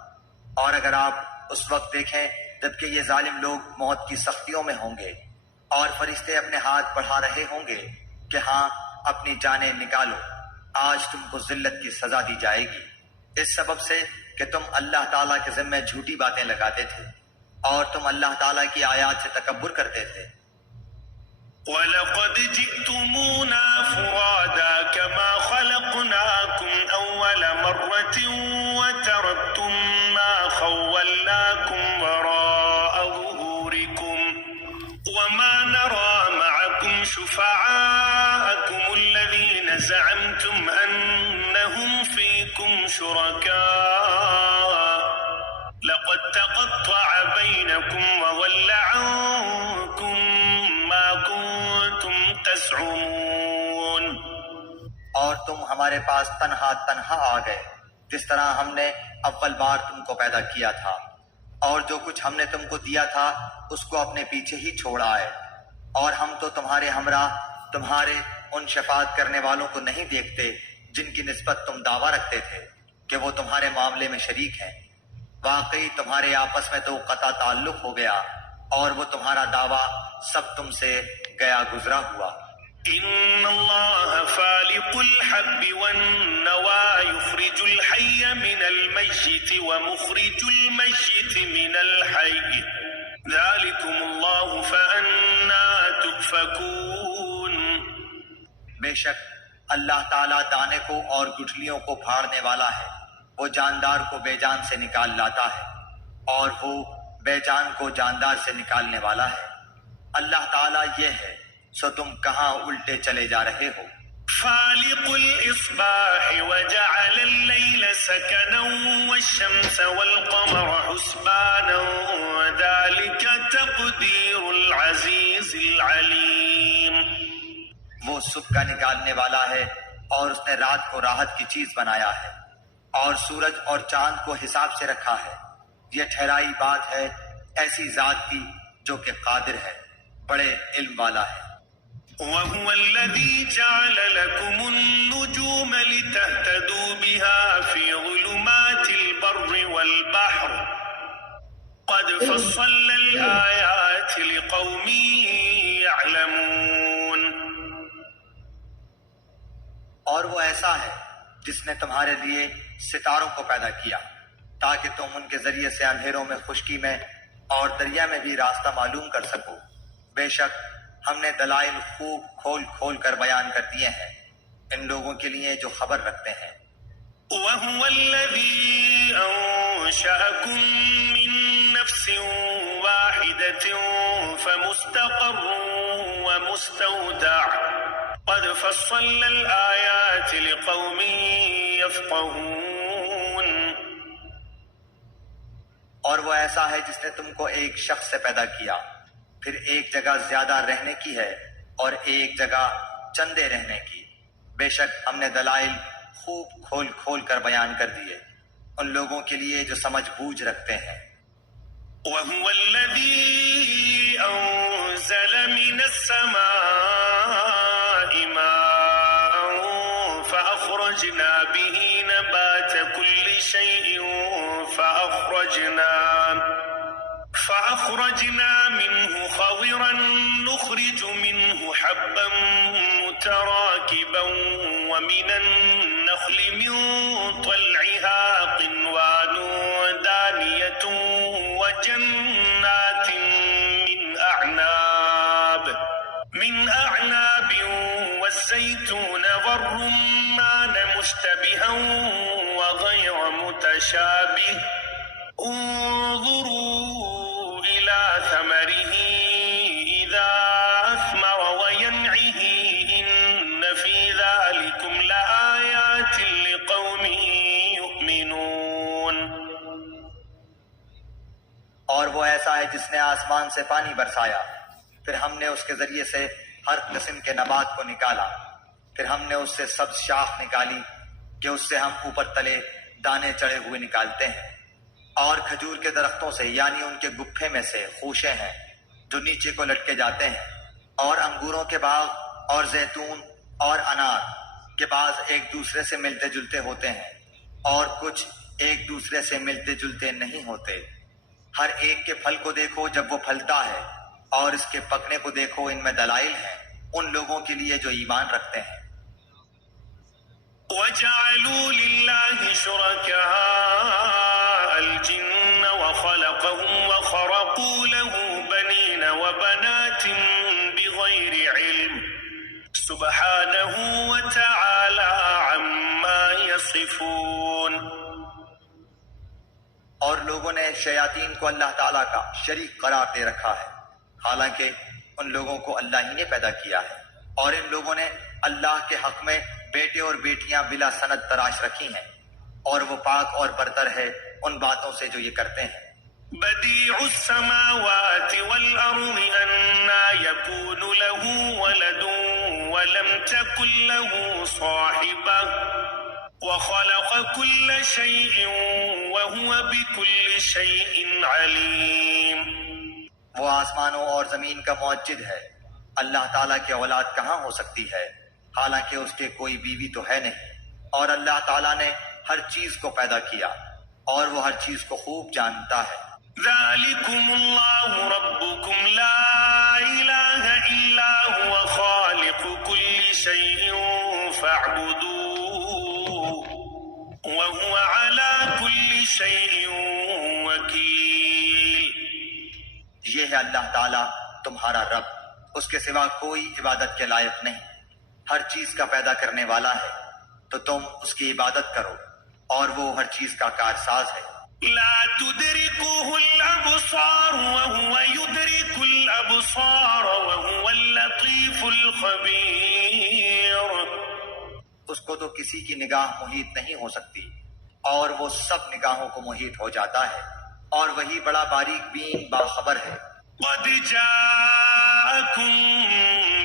اور اگر آپ اس وقت دیکھیں جبکہ یہ ظالم لوگ موت کی سختیوں میں ہوں گے اور فرشتے اپنے ہاتھ بڑھا رہے ہوں گے کہ ہاں اپنی جانیں نکالو، آج تم کو ذلت کی سزا دی جائے گی اس سبب سے کہ تم اللہ تعالیٰ کے ذمہ جھوٹی باتیں لگاتے تھے اور تم اللہ تعالیٰ کی آیات سے تکبر کرتے تھے. وَلَقَدْ جِئْتُمُونَا فُرَادَى كَمَا خَلَقْنَاكُمْ أَوَّلَ مَرَّةٍ وَتَرَكْتُم مَّا خَوَّلْنَاكُمْ وَرَاءَ ظُهُورِكُمْ وَمَا نَرَىٰ مَعَكُمْ شُفَعَاءَكُمُ الَّذِينَ زَعَمْتُمْ أَنَّهُمْ فِيكُمْ شُرَكَاءُ لَقَدْ تَقَطَّعَ بَيْنَكُمْ وَضَلَّ عَنكُم مَّا كُنتُمْ تَزْعُمُونَ. اور تم ہمارے پاس تنہا آ گئے جس طرح ہم نے اول بار تم کو پیدا کیا تھا، اور جو کچھ ہم نے تم کو دیا تھا اس کو اپنے پیچھے ہی چھوڑ آئے، اور ہم تو تمہارے ہمراہ تمہارے ان شفاعت کرنے والوں کو نہیں دیکھتے جن کی نسبت تم دعویٰ رکھتے تھے کہ وہ تمہارے معاملے میں شریک ہیں. واقعی تمہارے آپس میں تو قطع تعلق ہو گیا اور وہ تمہارا دعویٰ سب تم سے گیا گزرا ہوا. إن الله فالق الحب والنوى يخرج الحي من الميت ومخرج الميت من الحي ذلكم الله فأنا تؤفكون. بے شک اللہ تعالیٰ دانے کو اور گٹھلیوں کو پھاڑنے والا ہے، وہ جاندار کو بے جان سے نکال لاتا ہے اور وہ بے جان کو جاندار سے نکالنے والا ہے. اللہ تعالیٰ یہ ہے، سو تم کہاں الٹے چلے جا رہے ہو. فالق الإصباح وجعل الليل سكنا والشمس والقمر حسبانا ذلك تقدير العزيز العليم. وہ صبح کا نکالنے والا ہے اور اس نے رات کو راحت کی چیز بنایا ہے اور سورج اور چاند کو حساب سے رکھا ہے. یہ ٹھہرائی بات ہے ایسی ذات کی جو کہ قادر ہے، بڑے علم والا ہے. وهو الذي جعل لكم النجوم لتهتدوا بها في ظلمات البر والبحر قد فصلنا الآيات لقوم يعلمون. اور وہ ایسا ہے جس نے تمہارے لیے ستاروں کو پیدا کیا تاکہ تم ان کے ذریعے سے اندھیروں میں خشکی میں اور دریا میں بھی راستہ معلوم کر سکو. بے شک ہم نے دلائل خوب کھول کھول کر بیان کر دیے ہیں ان لوگوں کے لیے جو خبر رکھتے ہیں. وهو الذي أنشأكم من نفس واحدة فمستقر ومستودع قد فصلنا الآيات لقوم يفقهون. اور وہ ایسا ہے جس نے تم کو ایک شخص سے پیدا کیا پھر ایک جگہ زیادہ رہنے کی ہے اور ایک جگہ چندے رہنے کی۔ بے شک ہم نے دلائل خوب کھول کھول کر بیان کر دیے ان لوگوں کے لیے جو سمجھ بوجھ رکھتے ہیں۔ وهو الذي أنزل من السماء ماء فأخرجنا به نبات كل شيء فأخرجنا منه خضرا نخرج منه حبا متراكبا ومن النخل من طلعها قنوان دانية وجنات من أعناب والزيتون والرمان مشتبها وغير متشابه انظروا إلى ثمره إذا أثمر وينعه إن في ذلكم لآيات لقوم يؤمنون۔ اور وہ ایسا ہے جس نے آسمان سے پانی برسایا، پھر ہم نے اس کے ذریعے سے ہر قسم کے نبات کو نکالا، پھر ہم نے اس سے سبز شاخ نکالی کہ اس سے ہم اوپر تلے دانے چڑھے ہوئے نکالتے ہیں، اور کھجور کے درختوں سے یعنی ان کے گپھے میں سے خوشے ہیں جو نیچے کو لٹکے جاتے ہیں، اور انگوروں کے باغ اور زیتون اور انار کے بعض ایک دوسرے سے ملتے جلتے ہوتے ہیں اور کچھ ایک دوسرے سے ملتے جلتے نہیں ہوتے۔ ہر ایک کے پھل کو دیکھو جب وہ پھلتا ہے، اور اس کے پکنے کو دیکھو، ان میں دلائل ہیں ان لوگوں کے لیے جو ایمان رکھتے ہیں۔ وَجَعَلُوا لِلَّهِ شُرَكَاءَ الْجِنَّ وَخَلَقَهُمْ وَخَرَقُوا لَهُ بَنِينَ وَبَنَاتٍ بِغَيْرِ عِلْمٍ سُبْحَانَهُ وَتَعَالَى عَمَّا يَصِفُونَ۔ اور لوگوں نے شیاطین کو اللہ تعالیٰ کا شریک قرار دے رکھا ہے، حالانکہ ان لوگوں کو اللہ ہی نے پیدا کیا ہے، اور ان لوگوں نے اللہ کے حق میں بیٹے اور بیٹیاں بلا سند تراش رکھی ہیں، اور وہ پاک اور برتر ہے ان باتوں سے جو یہ کرتے ہیں۔ بديع السماوات والأرض أنى يكون له ولد ولم تكن له صاحبة وخلق كل شيء وهو بكل شيء عليم۔ وہ آسمانوں اور زمین کا معجد ہے، اللہ تعالیٰ کی اولاد کہاں ہو سکتی ہے، حالانکہ اس کے کوئی بیوی تو ہے نہیں، اور اللہ تعالیٰ نے ہر چیز کو پیدا کیا اور وہ ہر چیز کو خوب جانتا ہے۔ ذلكم الله ربكم لا إله إلا هو خالق كل شيء فاعبدوه وهو على كل شيء وكيل۔ یہ ہے اللہ تعالیٰ تمہارا رب، اس کے سوا کوئی عبادت کے لائق نہیں، ہر چیز کا پیدا کرنے والا ہے، تو تم اس کی عبادت کرو، اور وہ ہر چیز کا کارساز ہے۔ لا تدركه الأبصار وهو يدرك الأبصار وهو اللطيف الخبير۔ اس کو تو کسی کی نگاہ محیط نہیں ہو سکتی، اور وہ سب نگاہوں کو محیط ہو جاتا ہے، اور وہی بڑا باریک بین باخبر ہے۔ قد جاءكم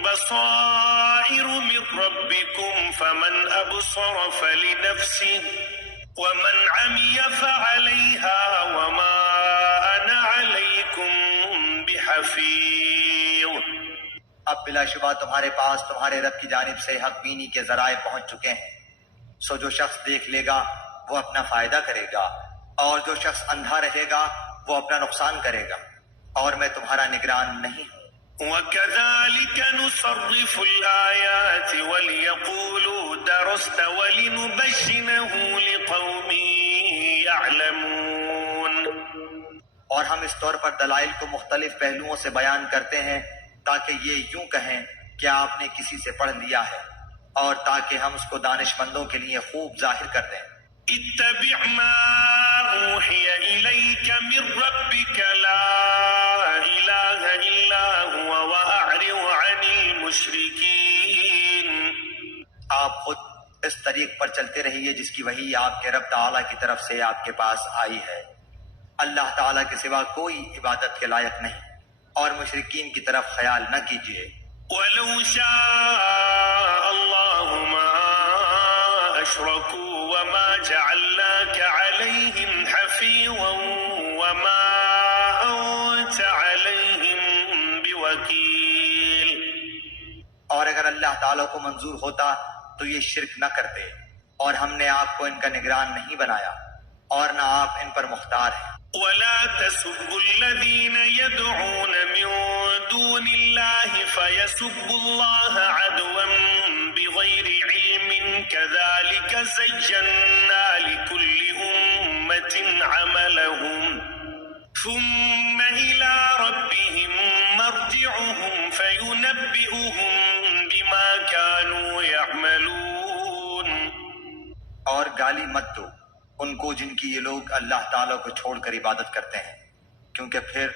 بصائر من ربكم فمن أبصر فلنفسه ومن عمي فعليها وما أنا عليكم بحفيظ۔ اب بلا شبہ تمہارے پاس تمہارے رب کی جانب سے حق بینی کے ذرائع پہنچ چکے ہیں، سو جو شخص دیکھ لے گا وہ اپنا فائدہ کرے گا، اور جو شخص اندھا رہے گا وہ اپنا نقصان کرے گا، اور میں تمہارا نگران نہیں ہوں۔ وَكَذَلِكَ نُصَرِّفُ الْآيَاتِ وَلِيَقُولُوا دَرَسْتَ وَلِنُبَيِّنَهُ لِقَوْمٍ يَعْلَمُونَ۔ اور ہم اس طور پر دلائل کو مختلف پہلوؤں سے بیان کرتے ہیں تاکہ یہ یوں کہیں کہ آپ نے کسی سے پڑھ لیا ہے، اور تاکہ ہم اس کو دانش مندوں کے لیے خوب ظاہر کر دیں۔ اتبع ما أوحي إليك من ربك لا إله إلا هو وأعرض عن المشركين۔ آپ خود اس طریق پر چلتے رہیے جس کی وحی آپ کے رب تعالیٰ کی طرف سے آپ کے پاس آئی ہے، اللہ تعالیٰ کے سوا کوئی عبادت کے لائق نہیں۔ اور مشرکین کی طرف خیال نہ کیجیے۔ ولو شاء الله ما أشركوا وما جعلناك عليهم حفيظا وما أنت عليهم بوكيل۔ اور اگر اللہ تعالیٰ کو منظور ہوتا تو یہ شرک نہ کرتے، اور ہم نے آپ کو ان کا نگران نہیں بنایا، اور نہ آپ ان پر مختار ہیں۔ ولا تسبوا الذين يدعون من دون الله فيسبوا الله عدوا بغير علم كذلك زينا لكل أمة عملهم ثم إلى ربهم مرجعهم فينبئهم بما كانوا يعملون۔ اور گالی مت دو ان کو جن کی یہ لوگ اللہ تعالیٰ کو چھوڑ کر عبادت کرتے ہیں، کیونکہ پھر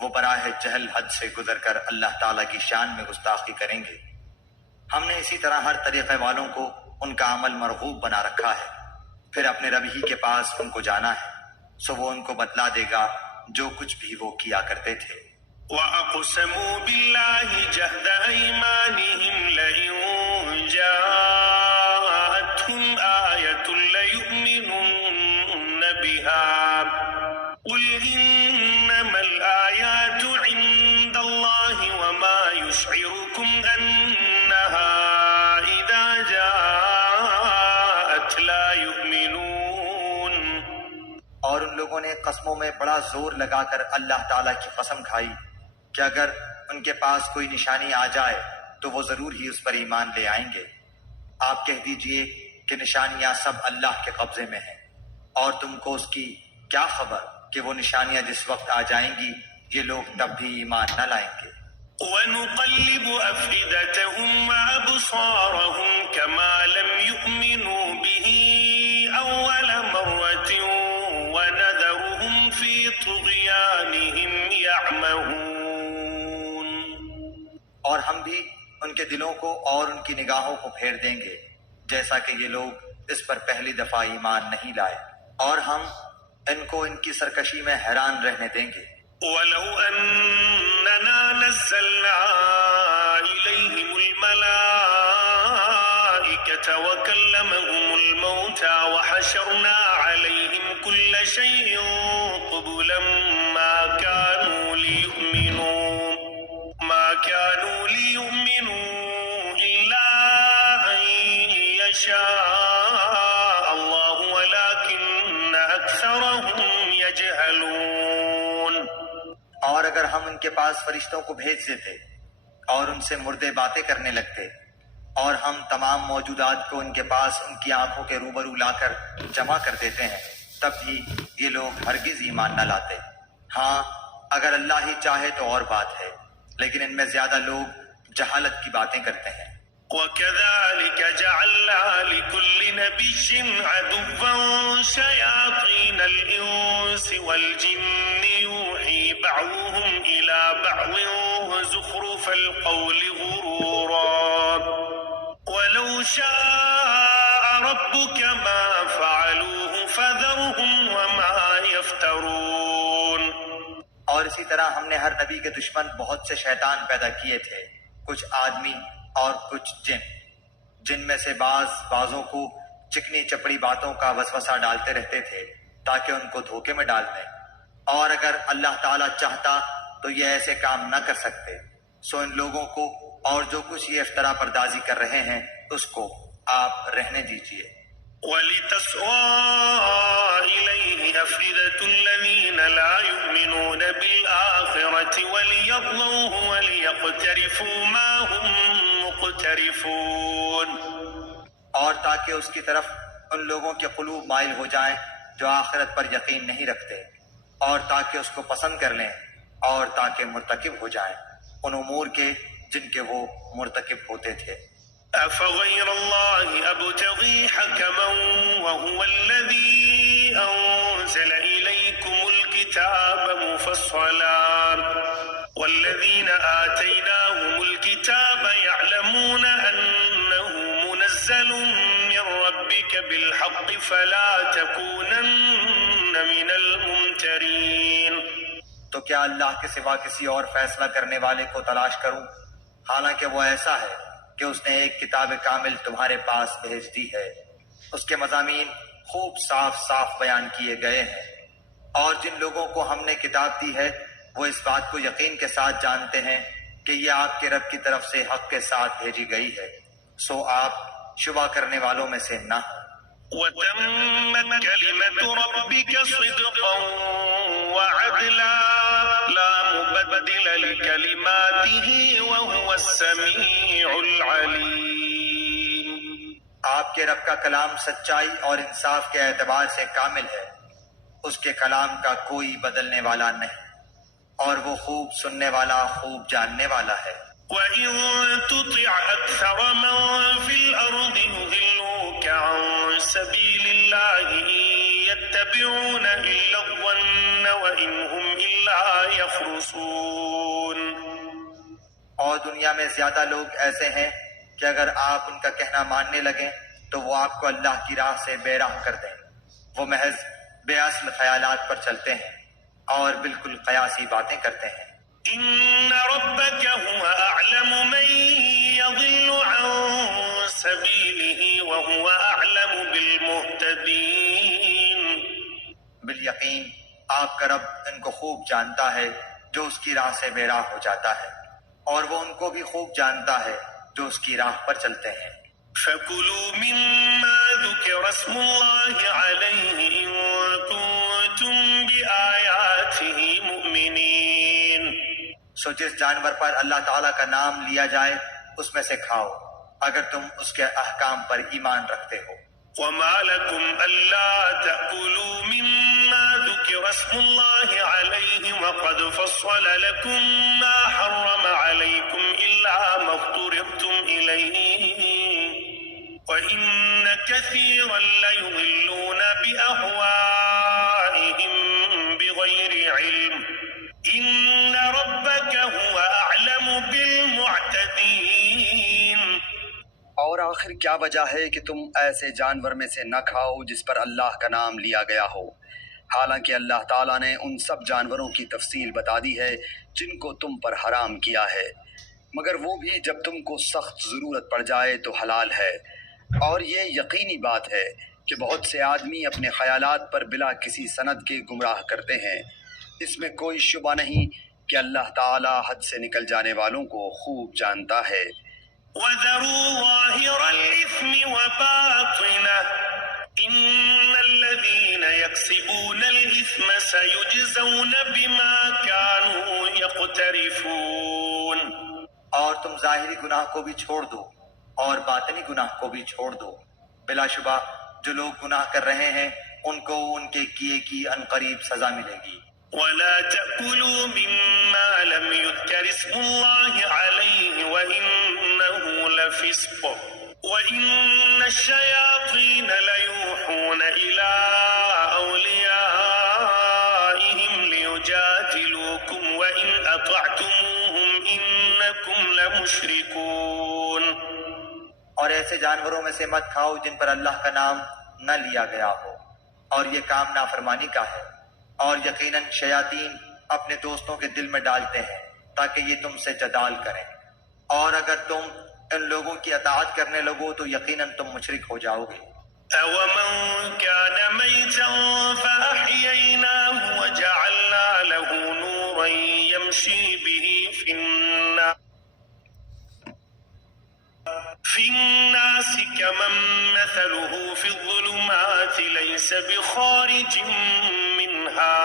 وہ براہ جہل حد سے گزر کر اللہ تعالیٰ کی شان میں گستاخی کریں گے۔ ہم نے اسی طرح ہر طریقے والوں کو ان کا عمل مرغوب بنا رکھا ہے، پھر اپنے رب ہی کے پاس ان کو جانا ہے، سو وہ ان کو بتلا دے گا جو کچھ بھی وہ کیا کرتے تھے۔ وَأَقْسَمُوا بِاللَّهِ جَهْدَ أَيْمَانِهِمْ لَئِن جَاءَتْهُمْ آيَةٌ لَيُؤْمِنُنَّ بِهَا قُلْ إِنَّمَا الْآيَاتُ عِندَ اللَّهِ وَمَا يُشْعِرُكُمْ أَنَّهَا إِذَا جَاءَتْ لَا يُؤْمِنُونَ۔ اور ان لوگوں نے قسموں میں بڑا زور لگا کر اللہ تعالیٰ کی قسم کھائی کہ اگر ان کے پاس کوئی نشانی آ جائے تو وہ ضرور ہی اس پر ایمان لے آئیں گے۔ آپ کہہ دیجئے کہ نشانیاں سب اللہ کے قبضے میں ہیں، اور تم کو اس کی کیا خبر کہ وہ نشانیاں جس وقت آ جائیں گی یہ لوگ تب بھی ایمان نہ لائیں گے۔ وَنُقَلِّبُ أَفْئِدَتَهُمْ وَأَبْصَارَهُمْ كَمَا لَمْ يُؤْمِنُوا بِهِ أَوَّلَ مَرَّةٍ وَنَذَرُهُمْ فِي طُغْيَانِهِمْ يَعْمَهُونَ۔ اور ہم بھی ان کے دلوں کو اور ان کی نگاہوں کو پھیر دیں گے جیسا کہ یہ لوگ اس پر پہلی دفعہ ایمان نہیں لائے، اور ہم ان کو ان کی سرکشی میں حیران رہنے دیں گے۔ وَلَوْ أَنَّنَا نَزَّلْنَا إِلَيْهِمُ الْمَلَائِكَةَ وَكَلَّمَهُمُ الْمَوْتَى وَحَشَرْنَا عَلَيْهِمْ كُلَّ شَيْءٍ قُبُلًا مَا كَانُوا لِيُؤْمِنُوا إِلَّا أَن يَشَاءَ اللَّهُ وَلَكِنَّ أَكْثَرَهُمْ يَجْهَلُونَ۔ اور اگر ہم ان کے پاس فرشتوں کو بھیج دیتے اور ان سے مردے باتیں کرنے لگتے، اور ہم تمام موجودات کو ان کے پاس ان کی آنکھوں کے روبرو لا کر جمع کر دیتے ہیں، تب بھی یہ لوگ ہرگز ایمان نہ لاتے۔ ہاں اگر اللہ ہی چاہے تو اور بات ہے، لیکن ان میں زیادہ لوگ جہالت کی باتیں کرتے ہیں۔ وَكَذَلِكَ جَعَلْنَا لِكُلِّ نَبِيٍّ عَدُوًّا شَيَاطِينَ الْإِنسِ وَالْجِنِّ يُوحِي بَعْضُهُمْ إِلَى بَعْضٍ زُخْرُفَ الْقَوْلِ غُرُورًا وَلَوْ شَاءَ رَبُّكَ مَا فَعَلُوهُ فَذَرْهُمْ وَمَا يَفْتَرُونَ۔ اور اسی طرح ہم نے ہر نبی کے دشمن بہت سے شیطان پیدا کیے تھے، کچھ آدمی اور کچھ جن میں سے بعضوں کو چکنی چپڑی باتوں کا وسوسہ ڈالتے رہتے تھے تاکہ ان کو دھوکے میں ڈال دیں، اور اگر اللہ تعالیٰ چاہتا تو یہ ایسے کام نہ کر سکتے۔ سو ان لوگوں کو اور جو کچھ یہ افطرا پردازی کر رہے ہیں اس کو آپ رہنے دیجیے۔ وَلِتَسْوَىٰ إِلَيْهِ أَفْئِدَةُ الَّذِينَ لَا يُؤْمِنُونَ بِالْآخِرَةِ وَلِيَرْضَوْهُ وَلِيَقْتَرِفُوا مَا هُمْ مُقْتَرِفُونَ۔ اور تاکہ اس کی طرف ان لوگوں کے قلوب مائل ہو جائیں جو آخرت پر یقین نہیں رکھتے، اور تاکہ اس کو پسند کر لیں، اور تاکہ مرتکب ہو جائیں ان امور کے جن کے وہ مرتکب ہوتے تھے۔ أَفَغَيْرَ اللَّهِ أَبْتَغِي حَكَمًا وَهُوَ الَّذِي أَنزَلَ إِلَيْكُمُ الْكِتَابَ مُفَصَّلًا وَالَّذِينَ آتَيْنَاهُمُ الْكِتَابَ يَعْلَمُونَ أَنَّهُ مُنَزَّلٌ مِّن رَّبِّكَ بِالْحَقِّ فَلَا تَكُونَنَّ مِنَ الْمُمْتَرِينَ۔ تو تو کیا اللہ کے سوا کسی اور فیصلہ کرنے والے کو تلاش کروں، حالانکہ وہ ایسا ہے کہ اس نے ایک کتاب کامل تمہارے پاس بھیج دی ہے، اس کے مضامین خوب صاف صاف بیان کیے گئے ہیں، اور جن لوگوں کو ہم نے کتاب دی ہے وہ اس بات کو یقین کے ساتھ جانتے ہیں کہ یہ آپ کے رب کی طرف سے حق کے ساتھ بھیجی گئی ہے، سو آپ شبہ کرنے والوں میں سے نہ ہوں۔ وتمت كلمة ربك صدقا وعدلا لا مبدل لكلماته وهو السميع العليم۔ آپ کے رب کا کلام سچائی اور انصاف کے اعتبار سے کامل ہے، اس کے کلام کا کوئی بدلنے والا نہیں، اور وہ خوب سننے والا، خوب جاننے والا ہے۔ وَإِن تُطِعْ أَكْثَرَ مَن فِي الْأَرْضِ يُضِلُّوكَ عَن سَبِيلِ اللَّهِ إِن يَتَّبِعُونَ إِلَّا الظَّنَّ وَإِنْ هُمْ إِلَّا يَخْرُصُونَ۔ اور دنیا میں زیادہ لوگ ایسے ہیں کہ اگر آپ ان کا کہنا ماننے لگیں تو وہ آپ کو اللہ کی راہ سے بے راہ کر دیں، وہ محض بے اصل خیالات پر چلتے ہیں اور بالکل قیاسی باتیں کرتے ہیں۔ إن ربك هو أعلم من يضل عن سبيله وهو أعلم بالمهتدين۔ بالیقین آپ کا رب ان کو خوب جانتا ہے جو اس کی راہ سے بے راہ ہو جاتا ہے، اور وہ ان کو بھی خوب جانتا ہے جو اس کی راہ پر چلتے ہیں۔ فكلوا مما ذكر اسم الله عليه إن كنتم بآياته مؤمنين۔ سو جس جانور پر اللہ تعالیٰ کا نام لیا جائے اس میں سے کھاؤ اگر تم اس کے احکام پر ایمان رکھتے ہو۔ وما لكم ألا تأكلوا مما ذكر اسم الله عليه وقد فصل لكم ما حرم عليكم إلا ما اضطررتم إليه وإن كثيرا ليضلون بأهوائهم بغير علم إن ربك هو أعلم بالمعتدين۔ اور آخر کیا وجہ ہے کہ تم ایسے جانور میں سے نہ کھاؤ جس پر اللہ کا نام لیا گیا ہو، حالانکہ اللہ تعالیٰ نے ان سب جانوروں کی تفصیل بتا دی ہے جن کو تم پر حرام کیا ہے، مگر وہ بھی جب تم کو سخت ضرورت پڑ جائے تو حلال ہے۔ اور یہ یقینی بات ہے کہ بہت سے آدمی اپنے خیالات پر بلا کسی سند کے گمراہ کرتے ہیں، اس میں کوئی شبہ نہیں کہ اللہ تعالیٰ حد سے نکل جانے والوں کو خوب جانتا ہے۔ وذروا ظاهر الإثم وباطنه إن الذين يكسبون الإثم سيجزون بما كانوا يقترفون۔ اور تم ظاہری گناہ کو بھی چھوڑ دو اور باطنی گناہ کو بھی چھوڑ دو، بلا شبہ جو لوگ گناہ کر رہے ہیں ان کو ان کے کیے کی عنقریب سزا ملے گی۔ ولا تأكلوا مما لم يذكر اسم الله عليه وإنه لفسق وإن الشياطين ليوحون إلى أوليائهم ليجادلوكم وإن أطعتموهم إنكم لمشركون۔ اور ایسے جانوروں میں سے مت کھاؤ جن پر اللہ کا نام نہ لیا گیا ہو، اور یہ کام نافرمانی کا ہے، اور یقیناً شیاطین اپنے دوستوں کے دل میں ڈالتے ہیں تاکہ یہ تم سے جدال کریں، اور اگر تم ان لوگوں کی اطاعت کرنے لگو تو یقیناً تم مشرک ہو جاؤ گے۔ أَوَمَنْ كَانَ مَيْتًا فَأَحْيَيْنَاهُ وَجَعَلْنَا لَهُ نُورًا يَمْشِي بِهِ في الناس كمن مثله في الظلمات ليس بخارج منها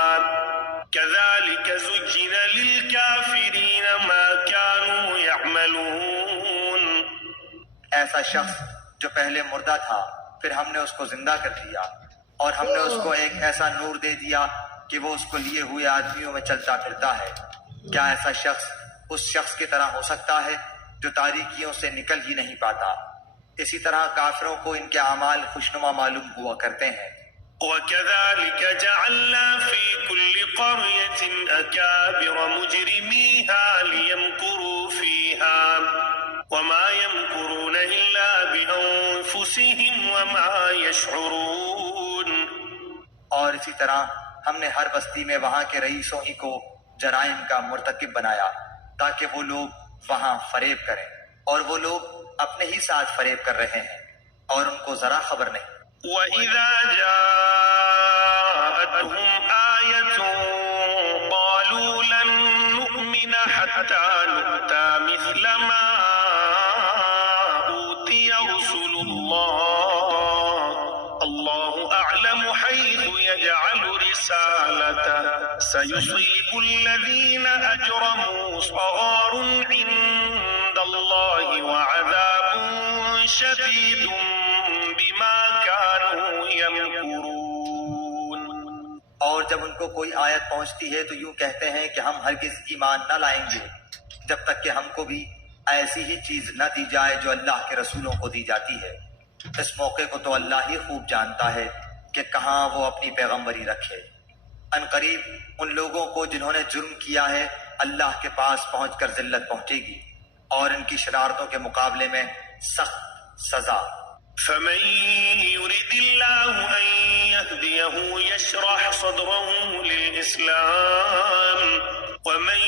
كذلك زين للكافرين ما كانوا يعملون۔ ایسا شخص جو پہلے مردہ تھا پھر ہم نے اس کو زندہ کر دیا، اور ہم نے اس کو ایک ایسا نور دے دیا کہ وہ اس کو لیے ہوئے آدمیوں میں چلتا پھرتا ہے۔ کیا ایسا شخص اس شخص کی طرح ہو سکتا ہے جو تاریکیوں سے نکل ہی نہیں پاتا؟ اسی طرح کافروں کو ان کے اعمال خوشنما معلوم ہوا کرتے ہیں۔ وَكَذَلِكَ جَعَلْنَا فِي كُلِّ قَرْيَةٍ أَكَابِرَ مُجْرِمِيهَا لِيَمْكُرُوا فِيهَا وَمَا يَمْكُرُونَ إِلَّا بِأَنفُسِهِمْ وَمَا يَشْعُرُونَ۔ اور اسی طرح ہم نے ہر بستی میں وہاں کے رئیسوں ہی کو جرائم کا مرتکب بنایا تاکہ وہ لوگ وہاں فریب کریں، اور وہ لوگ اپنے ہی ساتھ فریب کر رہے ہیں اور ان کو ذرا خبر نہیں۔ وَإِذَا جَاءَتْهُمْ آيَةٌ قَالُوا لَن نُّؤْمِنَ حَتَّى نُؤْتَىٰ مِثْلَ مَا أُوتِيَ رُسُلُ اللَّهُ أَعْلَمُ حَيْثُ يَجْعَلُ رِسَالَتَهُ سَيُصِيبُ الَّذِينَ أَجْرَمُوا صَغَارٌ عِندَ اللَّهِ وَعَذَابٌ شَدِيدٌ بِمَا كَانُوا يَمْكُرُونَ۔ اور جب ان کو کوئی آیت پہنچتی ہے تو یوں کہتے ہیں کہ ہم ہرگز ایمان نہ لائیں گے جب تک کہ ہم کو بھی ایسی ہی چیز نہ دی جائے جو اللہ کے رسولوں کو دی جاتی ہے۔ اس موقع کو تو اللہ ہی خوب جانتا ہے کہ کہاں وہ اپنی پیغمبری رکھے۔ ان قریب ان لوگوں کو جنہوں نے جرم کیا ہے اللہ کے پاس پہنچ کر ذلت پہنچے گی اور ان کی شرارتوں کے مقابلے میں سخت سزا۔ فمن يرد الله أن يهديه يشرح صدره للإسلام ومن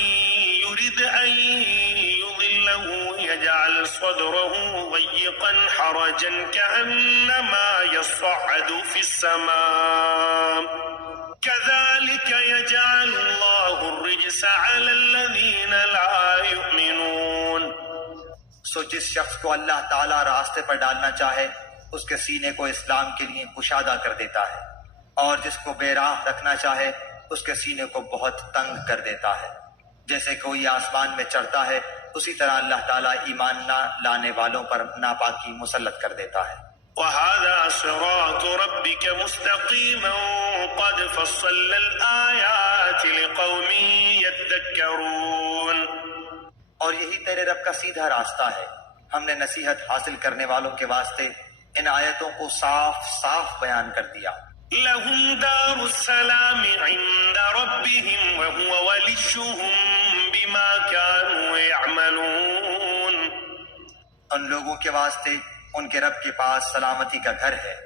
يرد أن يضله يجعل صدره ضيقا حرجا كأنما يصعد في السماء كذلك يجعل الله الرجس على الذين لا يؤمنون۔ سو جس شخص کو اللہ تعالیٰ راستے پر ڈالنا چاہے اس کے سینے کو اسلام کے لیے کشادہ کر دیتا ہے، اور جس کو بے راہ رکھنا چاہے اس کے سینے کو بہت تنگ کر دیتا ہے۔ جیسے کوئی آسمان میں چڑھتا ہے اسی طرح اللہ تعالیٰ ایمان نہ لانے والوں پر ناپاکی مسلط کر دیتا ہے۔ وَهَذَا صِرَاطُ رَبِّكَ مُسْتَقِيمًا قَدْ فَصَّلْنَا الْآيَاتِ لِقَوْمٍ يَذَّكَّرُونَ۔ اور یہی تیرے رب کا سیدھا راستہ ہے، ہم نے نصیحت حاصل کرنے والوں کے واسطے ان آیتوں کو صاف صاف بیان کر دیا۔ لَهُمْ دَارُ السَّلَامِ عِندَ رَبِّهِمْ وَهُوَ وَلِيُّهُمْ بِمَا كَانُوا يَعْمَلُونَ۔ ان لوگوں کے واسطے ان کے رب کے پاس سلامتی کا گھر ہے،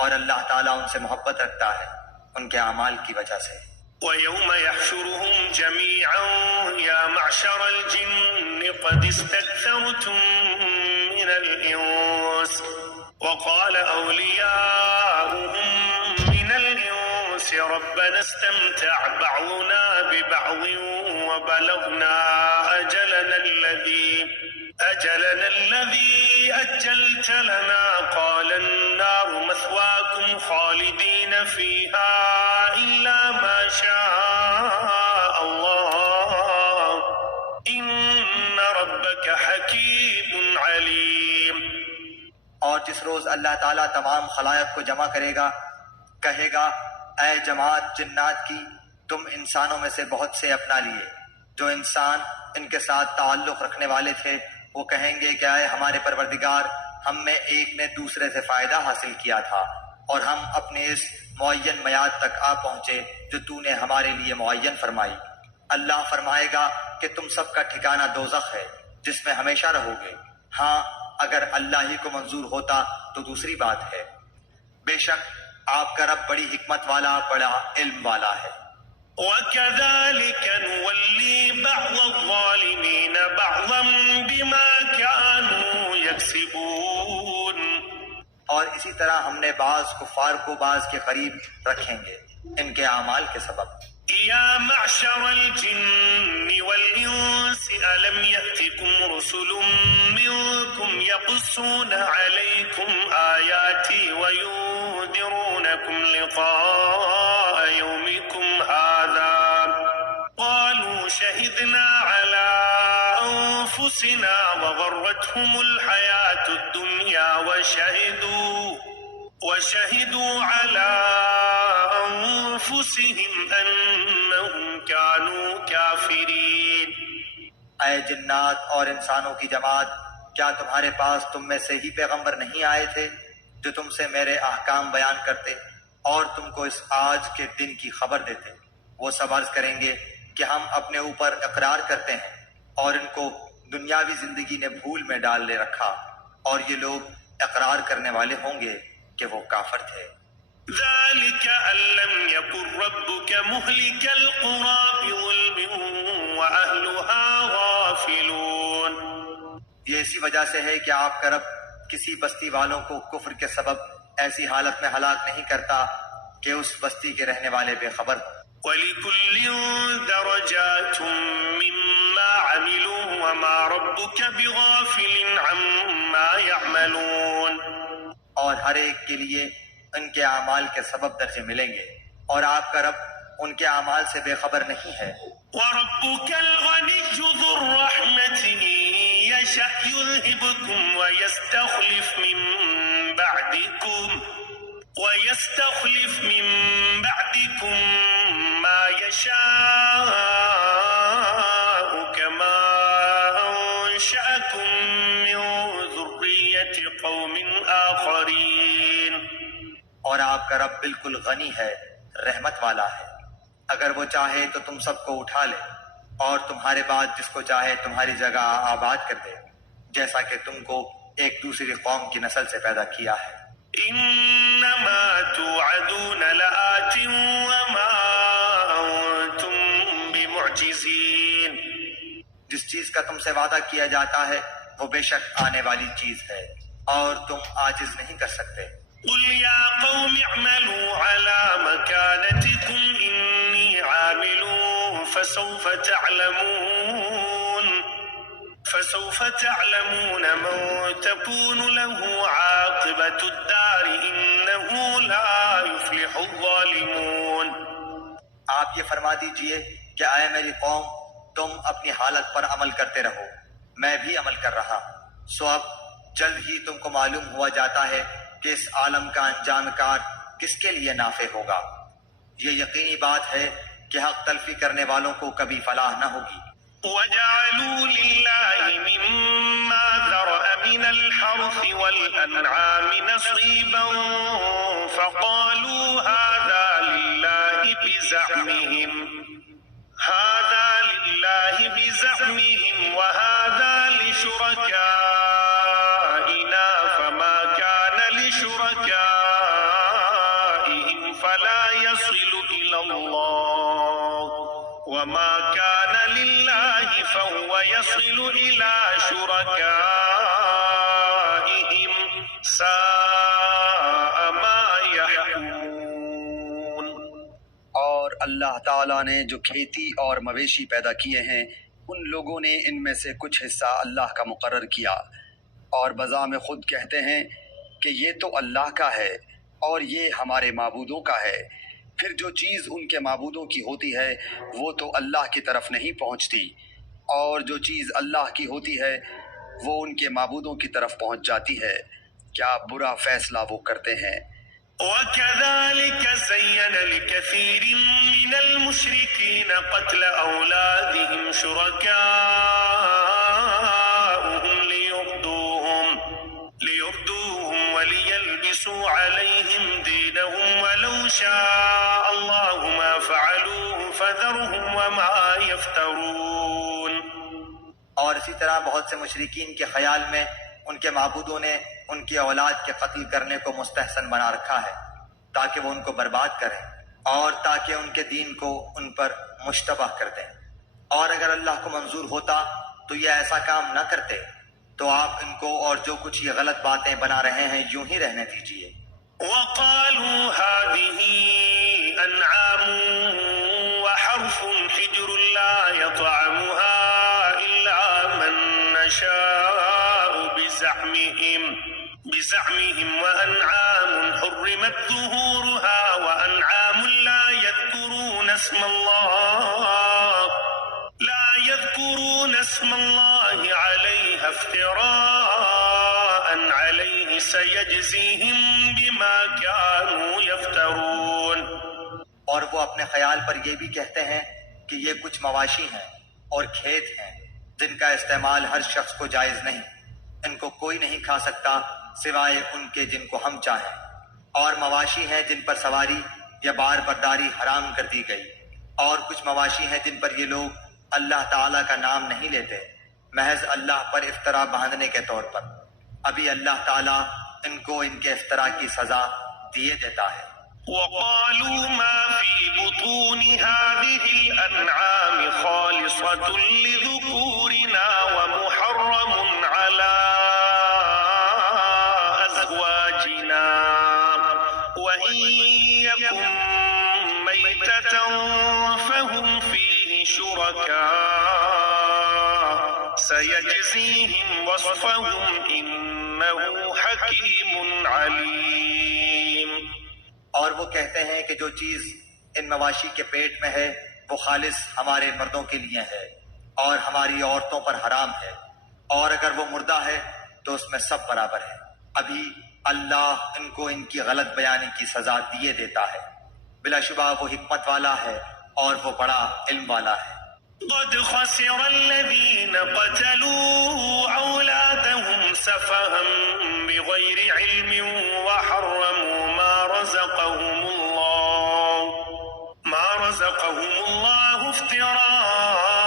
اور اللہ تعالیٰ ان سے محبت رکھتا ہے ان کے اعمال کی وجہ سے۔ وَيَوْمَ يَحْشُرُهُمْ جَمِيعًا يَا مَعْشَرَ الْجِنِّ قَدِ اسْتَكْثَرْتُم مِّنَ الْإِنسِ وَقَالَ أَوْلِيَاؤُهُم مِّنَ الْإِنسِ رَبَّنَا اسْتَمْتَعَ بَعْضُنَا بِبَعْضٍ وَبَلَغْنَا أَجَلَنَا الَّذِي أَجَّلْتَ لَنَا قَالَ النَّارُ مَثْوَاكُمْ خَالِدِينَ فِيهَا إِلَّا مَا شَاءَ اللَّهُ إِنَّ رَبَّكَ حَكِيمٌ عَلِيمٌ۔ اور جس روز اللہ تعالیٰ تمام خلائق کو جمع کرے گا کہے گا، اے جماعت جنات کی، تم انسانوں میں سے بہت سے اپنا لیے۔ جو انسان ان کے ساتھ تعلق رکھنے والے تھے وہ کہیں گے کہ اے ہمارے پروردگار، ہم میں ایک نے دوسرے سے فائدہ حاصل کیا تھا اور ہم اپنے اس معین میعاد تک آ پہنچے جو تو نے ہمارے لیے معین فرمائی۔ اللہ فرمائے گا کہ تم سب کا ٹھکانہ دوزخ ہے جس میں ہمیشہ رہو گے۔ ہاں اگر اللہ ہی کو منظور ہوتا تو دوسری بات ہے، بے شک آپ کا رب بڑی حکمت والا، بڑا علم والا ہے۔ وَكَذَلِكَ نُوَلِّي بَعْضَ الظَّالِمِينَ بَعْضًا بِمَا كَانُوا يَكْسِبُونَ۔ اور اسی طرح ہم نے بعض کفار کو بعض کے قریب رکھیں گے ان کے اعمال کے سبب۔ يا معشر الجن والإنس ألم يأتكم رسل منكم يقصون عليكم آياتي وينذرونكم لقاء يومكم هذا قالوا شهدنا على أنفسنا وغرتهم الحياة الدنيا وشهدوا على أنفسهم أنهم كانوا كافرين۔ اے جنات اور انسانوں کی جماعت، کیا تمہارے پاس تم میں سے ہی پیغمبر نہیں آئے تھے جو تم سے میرے احکام بیان کرتے اور تم کو اس آج کے دن کی خبر دیتے؟ وہ سب عرض کریں گے کہ ہم اپنے اوپر اقرار کرتے ہیں اور ان کو دنیاوی زندگی نے بھول میں ڈال لے رکھا، اور یہ لوگ اقرار کرنے والے ہوں گے کہ وہ کافر تھے۔ ذلك أن لم يكن ربك مهلك القرى بظلم وأهلها غافلون. یہ اسی وجہ سے ہے کہ آپ کا رب کسی بستی والوں کو کفر کے سبب ایسی حالت میں ہلاک نہیں کرتا کہ اس بستی کے رہنے والے بے خبر ہوں. وَلِكُلٍّ دَرَجَاتٌ مِّمَّا عَمِلُوا وَمَا رَبُّكَ بِغَافِلٍ عَمَّا يَعْمَلُونَ. اور ہر ایک کے لیے ان کے اعمال کے سبب درجے ملیں گے اور آپ کا رب ان کے اعمال سے بے خبر نہیں ہے. وَرَبُّكَ الْغَنِيُّ ذُو الرَّحْمَةِ إِن يَشَأْ يُذْهِبْكُمْ وَيَسْتَخْلِفْ مِن بَعْدِكُم مَّا يَشَاءُ كَمَا أَنشَأَكُم مِّن ذُرِّيَّةِ قَوْمٍ آخَرِينَ. اور آپ کا رب بالکل غنی ہے، رحمت والا ہے. اگر وہ چاہے تو تم سب کو اٹھا لے اور تمہارے بعد جس کو چاہے تمہاری جگہ آباد کر دے، جیسا کہ تم کو ایک دوسری قوم کی نسل سے پیدا کیا ہے. انما توعدون لآت وما انتم بمعجزین. جس چیز کا تم سے وعدہ کیا جاتا ہے وہ بے شک آنے والی چیز ہے اور تم عاجز نہیں کر سکتے. قل یا قوم اعملوا على مكانتكم انی عامل فسوف تعلمون من تكون له عاقبة الدار إنه لا يفلح الظالمون. آپ یہ فرما دیجئے کہ اے میری قوم تم اپنی حالت پر عمل کرتے رہو، میں بھی عمل کر رہا ہوں. سو اب جلد ہی تم کو معلوم ہوا جاتا ہے کہ اس عالم کا انجام کار کس کے لیے نافع ہوگا. یہ یقینی بات ہے کہ حق تلفی کرنے والوں کو کبھی فلاح نہ ہوگی. وَجَعَلُوا لِلَّهِ مِمَّا ذَرَأَ مِنَ الْحَرْثِ وَالْأَنْعَامِ نَصِيبًا فَقَالُوا هَذَا لِلَّهِ بِزَعْمِهِمْ وَهَذَا لِشُرَكَائِنَا فَمَا كَانَ لِشُرَكَائِهِمْ فَلَا يَصِلُ إِلَى اللَّهِ وَمَا كَانَ لِلَّهِ فَهُوَ يَصِلُ إِلَى شُرَكَائِهِمْ سَاءَ مَا يَحْكُمُونَ. اور اللہ تعالیٰ نے جو کھیتی اور مویشی پیدا کیے ہیں ان لوگوں نے ان میں سے کچھ حصہ اللہ کا مقرر کیا اور بذام خود کہتے ہیں کہ یہ تو اللہ کا ہے اور یہ ہمارے معبودوں کا ہے. پھر جو چیز ان کے معبودوں کی ہوتی ہے وہ تو اللہ کی طرف نہیں پہنچتی اور جو چیز اللہ کی ہوتی ہے وہ ان کے معبودوں کی طرف پہنچ جاتی ہے. کیا برا فیصلہ وہ کرتے ہیں. وَكَذَلِكَ زَيَّنَ لِكَثِيرٍ مِّنَ الْمُشْرِكِينَ قَتْلَ أَوْلَادِهِمْ شُرَكَاؤُهُمْ لِيُرْدُوهُمْ وَلِيَلْبِسُوا عَلَيْهِمْ دِينَهُمْ وَلَوْ شَاءَ اللَّهُ مَا فَعَلُوهُ فَذَرْهُمْ وَمَا يَفْتَرُونَ. اور اسی طرح بہت سے مشرکین کے خیال میں ان کے معبودوں نے ان کی اولاد کے قتل کرنے کو مستحسن بنا رکھا ہے تاکہ وہ ان کو برباد کریں اور تاکہ ان کے دین کو ان پر مشتبہ کر دیں. اور اگر اللہ کو منظور ہوتا تو یہ ایسا کام نہ کرتے. تو آپ ان کو اور جو کچھ یہ غلط باتیں بنا رہے ہیں یوں ہی رہنے دیجیے. وَقَالُوا هَٰذِهِ أَنْعَامٌ وَحَرْثٌ حِجْرٌ لَّا يَطْعَمُهَا إِلَّا مَن نَّشَاءُ بِزَعْمِهِمْ وَأَنْعَامٌ حُرِّمَتْ ظُهُورُهَا وَأَنْعَامٌ لَّا يَذْكُرُونَ اسْمَ اللَّهِ عَلَيْهَا افْتِرَاءً عَلَيْهِ سَيَجْزِيهِمْ بِمَا كَانُوا يَفْتَرُونَ. اور وہ اپنے خیال پر یہ بھی کہتے ہیں کہ یہ کچھ مواشی ہیں اور کھیت ہیں جن کا استعمال ہر شخص کو جائز نہیں. ان کو کوئی نہیں کھا سکتا سوائے ان کے جن کو ہم چاہیں. اور مواشی ہیں جن پر سواری یا بار برداری حرام کر دی گئی. اور کچھ مواشی ہیں جن پر یہ لوگ اللہ تعالیٰ کا نام نہیں لیتے محض اللہ پر افطرا باندھنے کے طور پر. ابھی اللہ تعالیٰ ان کو ان کے افطرا کی سزا دیے دیتا ہے. وقالوا ما في بطون هذه الأنعام خالصة لذكورنا ومحرم على أزواجنا وإن يكن ميتة فهم فيه شركاء سيجزيهم وصفهم إنه حكيم عليم. اور وہ کہتے ہیں کہ جو چیز ان مواشی کے پیٹ میں ہے وہ خالص ہمارے مردوں کے لیے ہے اور ہماری عورتوں پر حرام ہے، اور اگر وہ مردہ ہے تو اس میں سب برابر ہے۔ ابھی اللہ ان کو ان کی غلط بیانی کی سزا دیے دیتا ہے، بلا شبہ وہ حکمت والا ہے اور وہ بڑا علم والا ہے۔ قد خسر الذين قتلوا أولادهم سفها بغير علم وحرموا ما رزقهم الله افتراء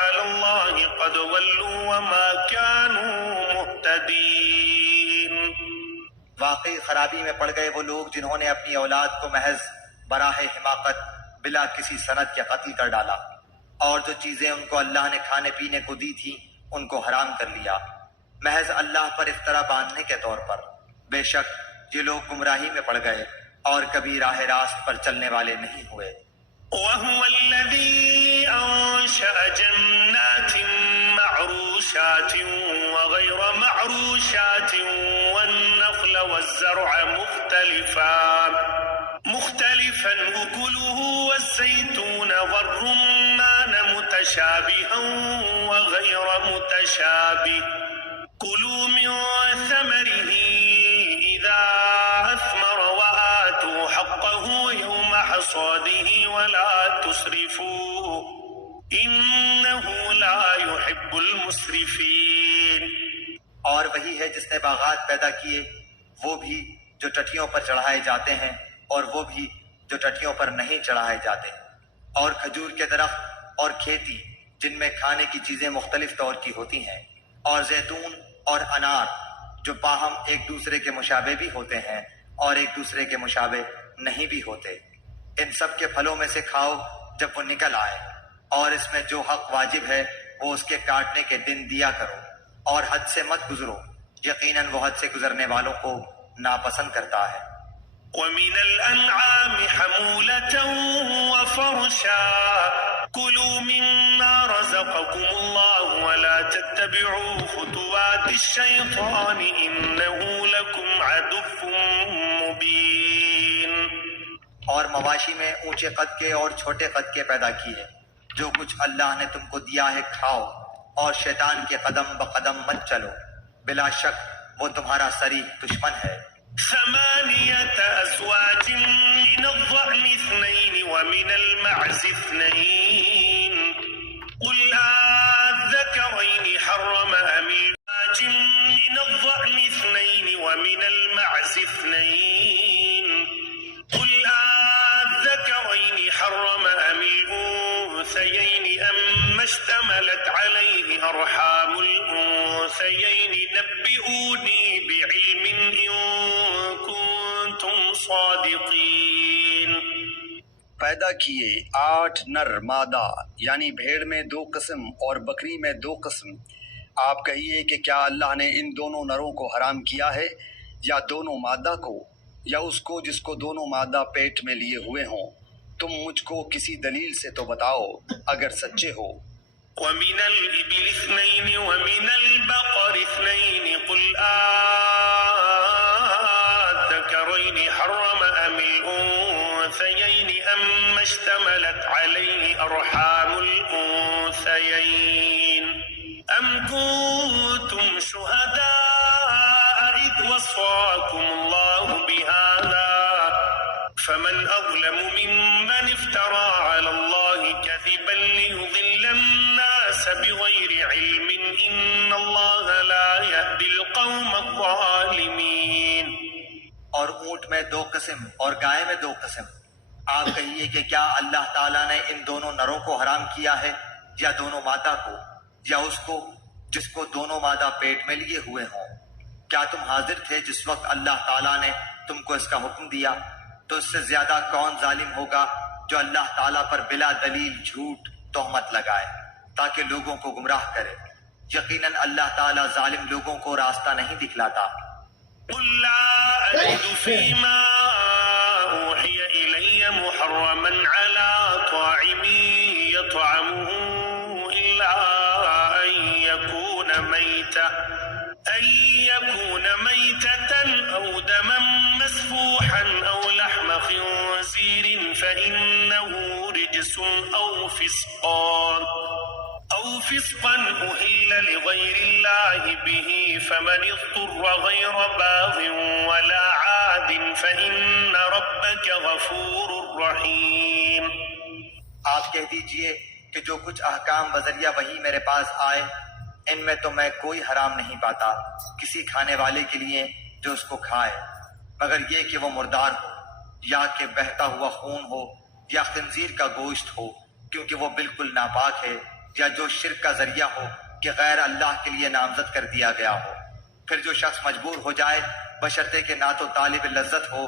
على الله قد ضلوا وما كانوا مهتدين. واقعی خرابی میں پڑ گئے وہ لوگ جنہوں نے اپنی اولاد کو محض براہ حماقت بلا کسی سند کے قتل کر ڈالا، اور جو چیزیں ان کو اللہ نے کھانے پینے کو دی تھی ان کو حرام کر لیا محض اللہ پر افطرا باندھنے کے طور پر۔ بے شک یہ لوگ گمراہی میں پڑ گئے اور کبھی راہ راست پر چلنے والے نہیں ہوئے۔ وهو الذي أنشأ جنات معروشات وغير معروشات والنخل والزرع مختلفا أكله والزيتون والرمان متشابها وغير متشابه كلوا من ثمره إذا أثمر وآتوا حقه يوم حصاده ولا تسرفوا إنه لا يحب المسرفين. اور وہی ہے جس نے باغات پیدا کیے، وہ بھی جو ٹٹیوں پر چڑھائے جاتے ہیں اور وہ بھی جو ٹٹیوں پر نہیں چڑھائے جاتے، اور کھجور کے درخت اور کھیتی جن میں کھانے کی چیزیں مختلف طور کی ہوتی ہیں، اور زیتون اور انار جو باہم ایک دوسرے کے مشابہ بھی ہوتے ہیں اور ایک دوسرے کے مشابہ نہیں بھی ہوتے۔ ان سب کے پھلوں میں سے کھاؤ جب وہ نکل آئے، اور اس میں جو حق واجب ہے وہ اس کے کاٹنے کے دن دیا کرو، اور حد سے مت گزرو، یقیناً وہ حد سے گزرنے والوں کو ناپسند کرتا ہے۔ ومن الأنعام حمولة وفرشا كلوا مما رزقكم الله ولا تتبعوا خطوات الشيطان إنه لكم عدو مبين. اور مواشی میں اونچے قد کے اور چھوٹے قد کے پیدا کیے، جو کچھ اللہ نے تم کو دیا ہے کھاؤ، اور شیطان کے قدم بقدم مت چلو، بلا شک وہ تمہارا صریح دشمن ہے۔ 8 أزواج من الضأن 2 ومن المعز 2 قل أذكرين حرم أم الأنثيين من الضأن 2 ومن المعز 2 قل أذكرين حرم أم الأنثيين أما اشتملت عليه أرحام الأنثيين نبئوني بعلم إن كنتم صادقين. پیدا کیے 8 نر مادہ، یعنی بھیڑ میں 2 قسم اور بکری میں 2 قسم۔ آپ کہیے کہ کیا اللہ نے ان دونوں نروں کو حرام کیا ہے، یا دونوں مادہ کو، یا اس کو جس کو دونوں مادہ پیٹ میں لیے ہوئے ہوں؟ تم مجھ کو کسی دلیل سے تو بتاؤ اگر سچے ہو۔ ومن الإبل 2 ومن البقر 2 قل أذكرين حرم أم الأنثيين أما اشتملت عليه أرحام الأنثيين أم كنتم شهداء إذ وصاكم الله بهذا فمن أظلم ممن افترى على الله كذبا ليضل الناس بغير علم إن الله لا يهدي القوم الظالمين. اور اونٹ میں 2 قسم اور گائے میں 2 قسم۔ آپ کہیے کہ کیا اللہ تعالیٰ نے ان دونوں نروں کو حرام کیا ہے، یا دونوں مادہ کو، یا اس کو جس کو دونوں مادہ پیٹ میں لیے ہوئے ہوں؟ کیا تم حاضر تھے جس وقت اللہ تعالیٰ نے تم کو اس کا حکم دیا؟ تو اس سے زیادہ کون ظالم ہوگا جو اللہ تعالیٰ پر بلا دلیل جھوٹ تہمت لگائے تاکہ لوگوں کو گمراہ کرے؟ یقیناً اللہ تعالیٰ ظالم لوگوں کو راستہ نہیں دکھلاتا۔ قل لا أجد فيما أوحي إلي محرما على طاعم يطعمه إلا أن يكون ميتة أو دما مسفوحا أو لحم خنزير فإنه رجس أو فسقا أهل لغير الله به فمن اضطر غير باغ ولا عاد فإن ربك غفور رحيم۔ آپ کہہ دیجئے کہ جو کچھ احکام بذریعہ وحی میرے پاس آئے ان میں تو میں کوئی حرام نہیں پاتا کسی کھانے والے کے لیے جو اس کو کھائے، مگر یہ کہ وہ مردار ہو یا کہ بہتا ہوا خون ہو یا خنزیر کا گوشت ہو، کیونکہ وہ بالکل ناپاک ہے، یا جو شرک کا ذریعہ ہو کہ غیر اللہ کے لیے نامزد کر دیا گیا ہو۔ پھر جو شخص مجبور ہو جائے بشرطے کہ نہ تو طالب لذت ہو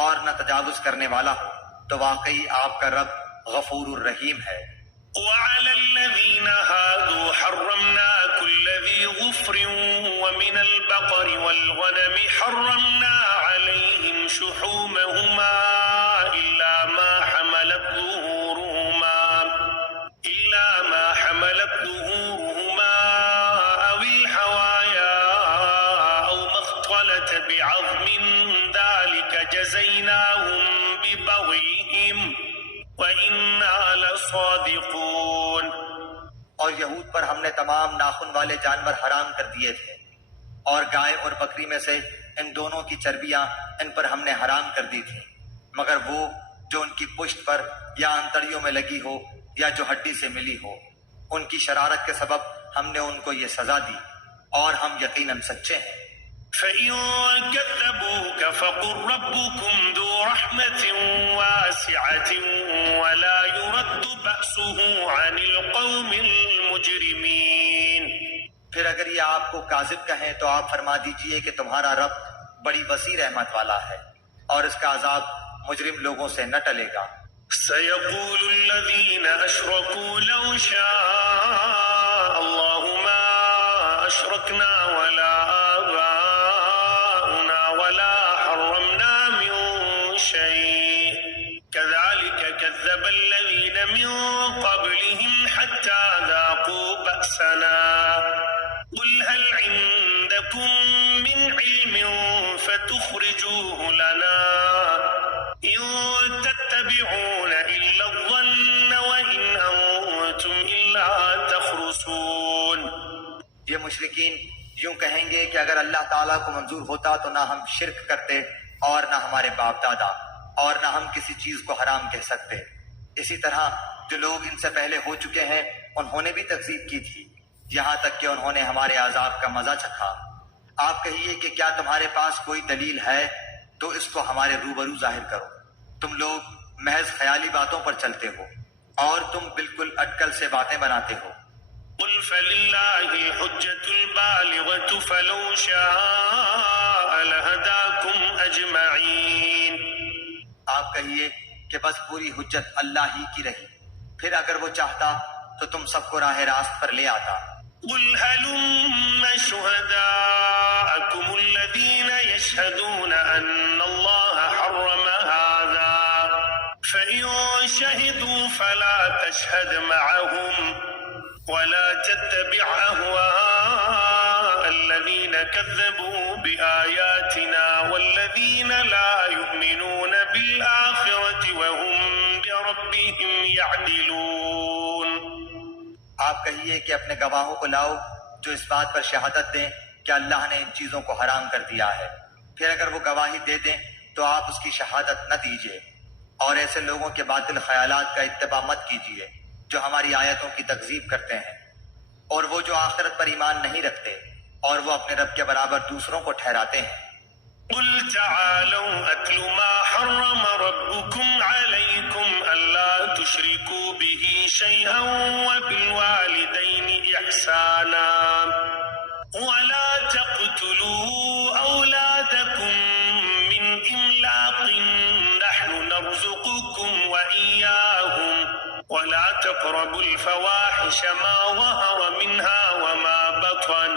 اور نہ تجاوز کرنے والا ہو، تو واقعی آپ کا رب غفور الرحیم ہے۔ وعلى الذين هادوا حرمنا كل ذي ظفر ومن البقر والغنم حرمنا عليهم شحومهما إلا ما حملت ظهورهما أو الحوايا أو ما اختلط بعظم ذلك جزيناهم ببغيهم وَإِنَّا لَصَادِقُونَ۔ اور یہود پر ہم نے تمام ناخن والے جانور حرام کر دیے تھے، اور گائے اور بکری میں سے ان دونوں کی چربیاں ان پر ہم نے حرام کر دی تھی، مگر وہ جو ان کی پشت پر یا انتڑیوں میں لگی ہو یا جو ہڈی سے ملی ہو، ان کی شرارت کے سبب ہم نے ان کو یہ سزا دی، اور ہم یقیناً سچے ہیں۔ فَإِن كَذَّبُوكَ فَقُل رَّبُّكُمْ ذُو رَحْمَةٍ وَاسِعَةٍ وَلَا يُرَدُّ بَأْسُهُ عَنِ الْقَوْمِ الْمُجْرِمِينَ۔ پھر اگر یہ آپ کو کاذب کہیں تو آپ فرما دیجئے کہ تمہارا رب بڑی وسیع رحمت والا ہے، اور اس کا عذاب مجرم لوگوں سے نہ ٹلے گا۔ سَيَقُولُ الَّذِينَ أَشْرَكُوا لَوْ شَاءَ اللَّهُ مَا أَشْرَكْنَا وَلَا كذب الذين من قبلهم حتى ذاقوا بأسنا قل هل عندكم من علم فتخرجوه لنا إن تتبعون إلا الظن وإن أنتم إلا تخرصون۔ یہ مشرکین یوں کہیں گے کہ اگر اللہ تعالیٰ کو منظور ہوتا تو نہ ہم شرک کرتے اور نہ ہمارے باپ دادا، اور نہ ہم کسی چیز کو حرام کہہ سکتے۔ اسی طرح جو لوگ ان سے پہلے ہو چکے ہیں انہوں نے بھی تکذیب کی تھی، یہاں تک کہ انہوں نے ہمارے عذاب کا مزہ چکھا۔ آپ کہیے کہ کیا تمہارے پاس کوئی دلیل ہے تو اس کو ہمارے روبرو ظاہر کرو۔ تم لوگ محض خیالی باتوں پر چلتے ہو اور تم بالکل اٹکل سے باتیں بناتے ہو۔ قل فللہ الحجۃ البالغۃ فلو شاء لہداکم اجمعین۔ آپ کہیے کہ بس پوری حجت اللہ ہی کی رہی، پھر اگر وہ چاہتا تو تم سب کو راہ راست پر لے آتا۔ قل هلم شهداءكم الذين يشهدون أن الله حرم هذا فإن شهدوا فلا تشهد معهم ولا تتبع أهواء الذين كذبوا بآياتنا والذين لا يؤمنون بالآخرة وهم بربهم يعدلون۔ آپ کہیے کہ اپنے گواہوں کو لاؤ جو اس بات پر شہادت دیں کہ اللہ نے ان چیزوں کو حرام کر دیا ہے، پھر اگر وہ گواہی دے دیں تو آپ اس کی شہادت نہ دیجیے، اور ایسے لوگوں کے باطل خیالات کا اتباع مت کیجیے جو ہماری آیتوں کی تکذیب کرتے ہیں، اور وہ جو آخرت پر ایمان نہیں رکھتے اور وہ اپنے رب کے برابر دوسروں کو ٹھہراتے ہیں۔ قل تعالوا أتل ما حرم ربكم عليكم ألا تشركوا به شيئا وبالوالدين إحسانا ولا تقتلوا أولادكم من إملاق نحن ولا تقربوا الفواحش ما ظهر منها وما بطن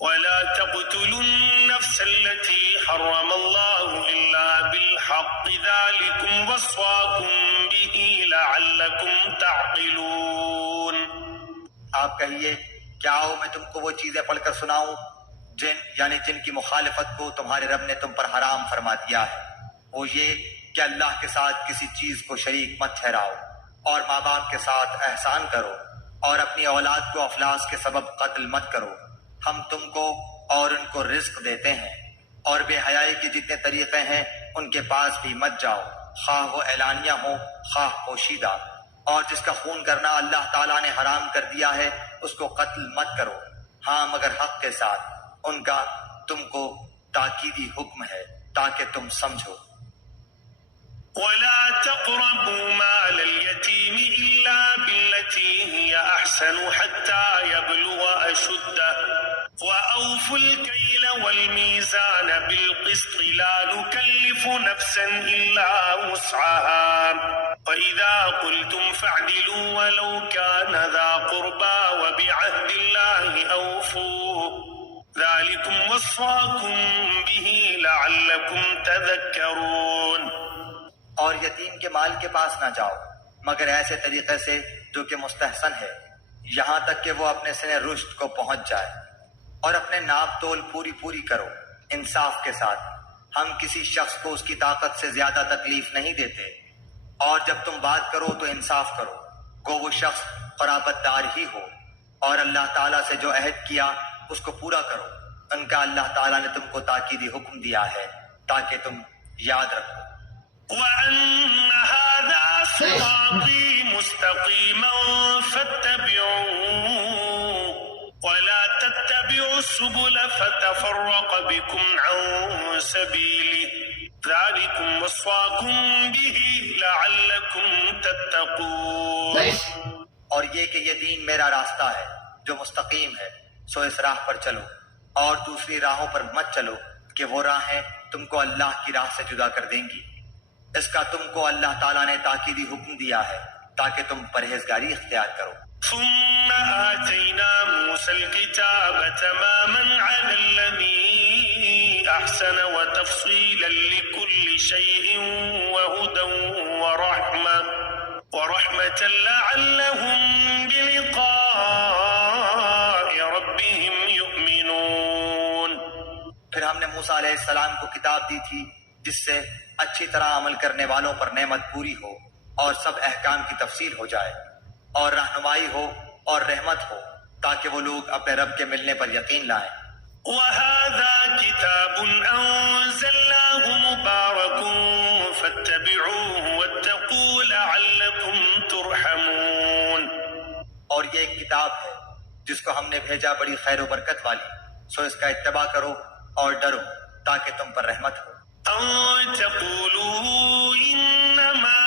ولا تقتلوا النفس التي حرم الله إلا بالحق ذلكم وصاكم به لعلكم تعقلون. آپ کہیے کیا آؤ میں تم کو وہ چیزیں پڑھ کر سناؤں جن کی مخالفت کو تمہارے رب نے تم پر حرام فرما دیا ہے. وہ یہ کہ اللہ کے ساتھ کسی چیز کو شریک مت ٹھہراؤ اور ماں باپ کے ساتھ احسان کرو اور اپنی اولاد کو افلاس کے سبب قتل مت کرو. ہم تم کو اور ان کو رزق دیتے ہیں اور بے حیائی کے جتنے طریقے ہیں ان کے پاس بھی مت جاؤ، خواہ وہ اعلانیہ ہو خواہ پوشیدہ. اور جس کا خون کرنا اللہ تعالیٰ نے حرام کر دیا ہے اس کو قتل مت کرو، ہاں مگر حق کے ساتھ. ان کا تم کو تاکیدی حکم ہے تاکہ تم سمجھو. ولا تقربوا مال اليتيم إلا بالتي هي أحسن حتى يبلغ أشده وأوفوا الكيل والميزان بالقسط لا نكلف نفسا إلا وسعها وإذا قلتم فاعدلوا ولو كان ذا قربى وبعهد الله أوفوا ذلكم وصاكم به لعلكم تذكرون. اور یتیم کے مال کے پاس نہ جاؤ مگر ایسے طریقے سے جو کہ مستحسن ہے یہاں تک کہ وہ اپنے سن رشد کو پہنچ جائے، اور اپنے ناپ تول پوری کرو انصاف کے ساتھ. ہم کسی شخص کو اس کی طاقت سے زیادہ تکلیف نہیں دیتے، اور جب تم بات کرو تو انصاف کرو، گو وہ شخص قرابت دار ہی ہو، اور اللہ تعالیٰ سے جو عہد کیا اس کو پورا کرو. ان کا اللہ تعالیٰ نے تم کو تاکیدی حکم دیا ہے تاکہ تم یاد رکھو. وأن هذا صراطي مستقيما فاتبعوه ولا تتبعوا السبل فتفرق بكم عن سبيله ذلكم وصاكم به لعلكم تتقون. اور یہ کہ یہ دین میرا راستہ ہے جو مستقیم ہے، سو اس راہ پر چلو اور دوسری راہوں پر مت چلو کہ وہ راہیں تم کو اللہ کی راہ سے جدا کر دیں گی. اس کا تم کو اللہ تعالیٰ نے تاکیدی حکم دیا ہے تاکہ تم پرہیزگاری اختیار کرو. ثم آتينا موسى الكتاب تماما على الذي أحسن وتفصيلا لكل شيء وهدى ورحمة لعلهم بلقاء ربهم يؤمنون. پھر ہم نے موسیٰ علیہ السلام کو کتاب دی تھی جس سے اچھی طرح عمل کرنے والوں پر نعمت پوری ہو اور سب احکام کی تفصیل ہو جائے، اور رہنمائی ہو اور رحمت ہو تاکہ وہ لوگ اپنے رب کے ملنے پر یقین لائیں. وَهَذَا كِتَابٌ أَنزَلْنَاهُ مُبَارَكٌ فَاتَّبِعُوهُ وَاتَّقُوا لَعَلَّكُمْ تُرْحَمُونَ. اور یہ ایک کتاب ہے جس کو ہم نے بھیجا بڑی خیر و برکت والی، سو اس کا اتباع کرو اور ڈرو تاکہ تم پر رحمت ہو. أَن تَقُولُوا إِنَّمَا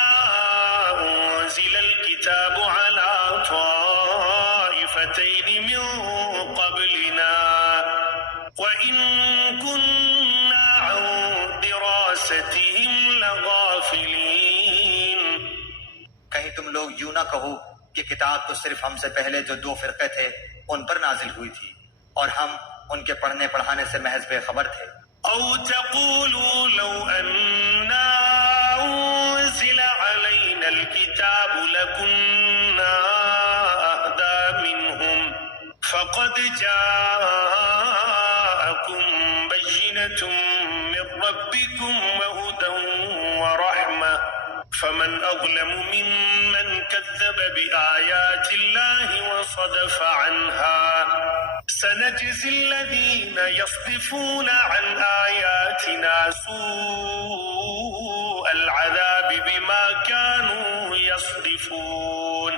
أُنزِلَ الْكِتَابُ عَلَى طَائِفَتَيْنِ مِن قَبْلِنَا وَإِن كُنَّا عَن دِرَاسَتِهِمْ لَغَافِلِينَ. کہیں تم لوگ یوں نہ کہو کہ کتاب تو صرف ہم سے پہلے جو 2 فرقے تھے ان پر نازل ہوئی تھی اور ہم ان کے پڑھنے پڑھانے سے محض بے خبر تھے. أو تقولوا لو أنا أنزل علينا الكتاب لكنا أهدى منهم فقد جاءكم بينة من ربكم وهدى ورحمة فمن أظلم ممن كذب بآيات الله وصدف عنها سنجزي الذين يصدفون عن آياتنا سوء العذاب بما كانوا يصدفون.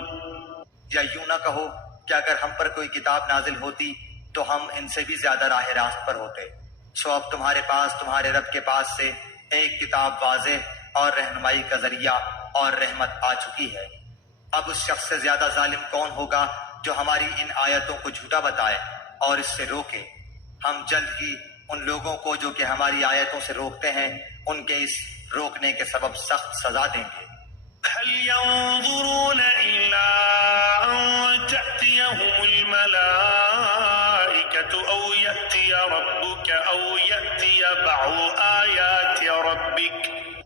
یا یوں نہ کہو کہ اگر ہم پر کوئی کتاب نازل ہوتی تو ہم ان سے بھی زیادہ راہ راست پر ہوتے. سو اب تمہارے پاس تمہارے رب کے پاس سے ایک کتاب واضح اور رہنمائی کا ذریعہ اور رحمت آ چکی ہے. اب اس شخص سے زیادہ ظالم کون ہوگا جو ہماری ان آیتوں کو جھوٹا بتائے اور اس سے روکے. ہم جلد ہی ان لوگوں کو جو کہ ہماری آیتوں سے روکتے ہیں ان کے اس روکنے کے سبب سخت سزا دیں گے. هل ينظرون إلا بعض آيات ربك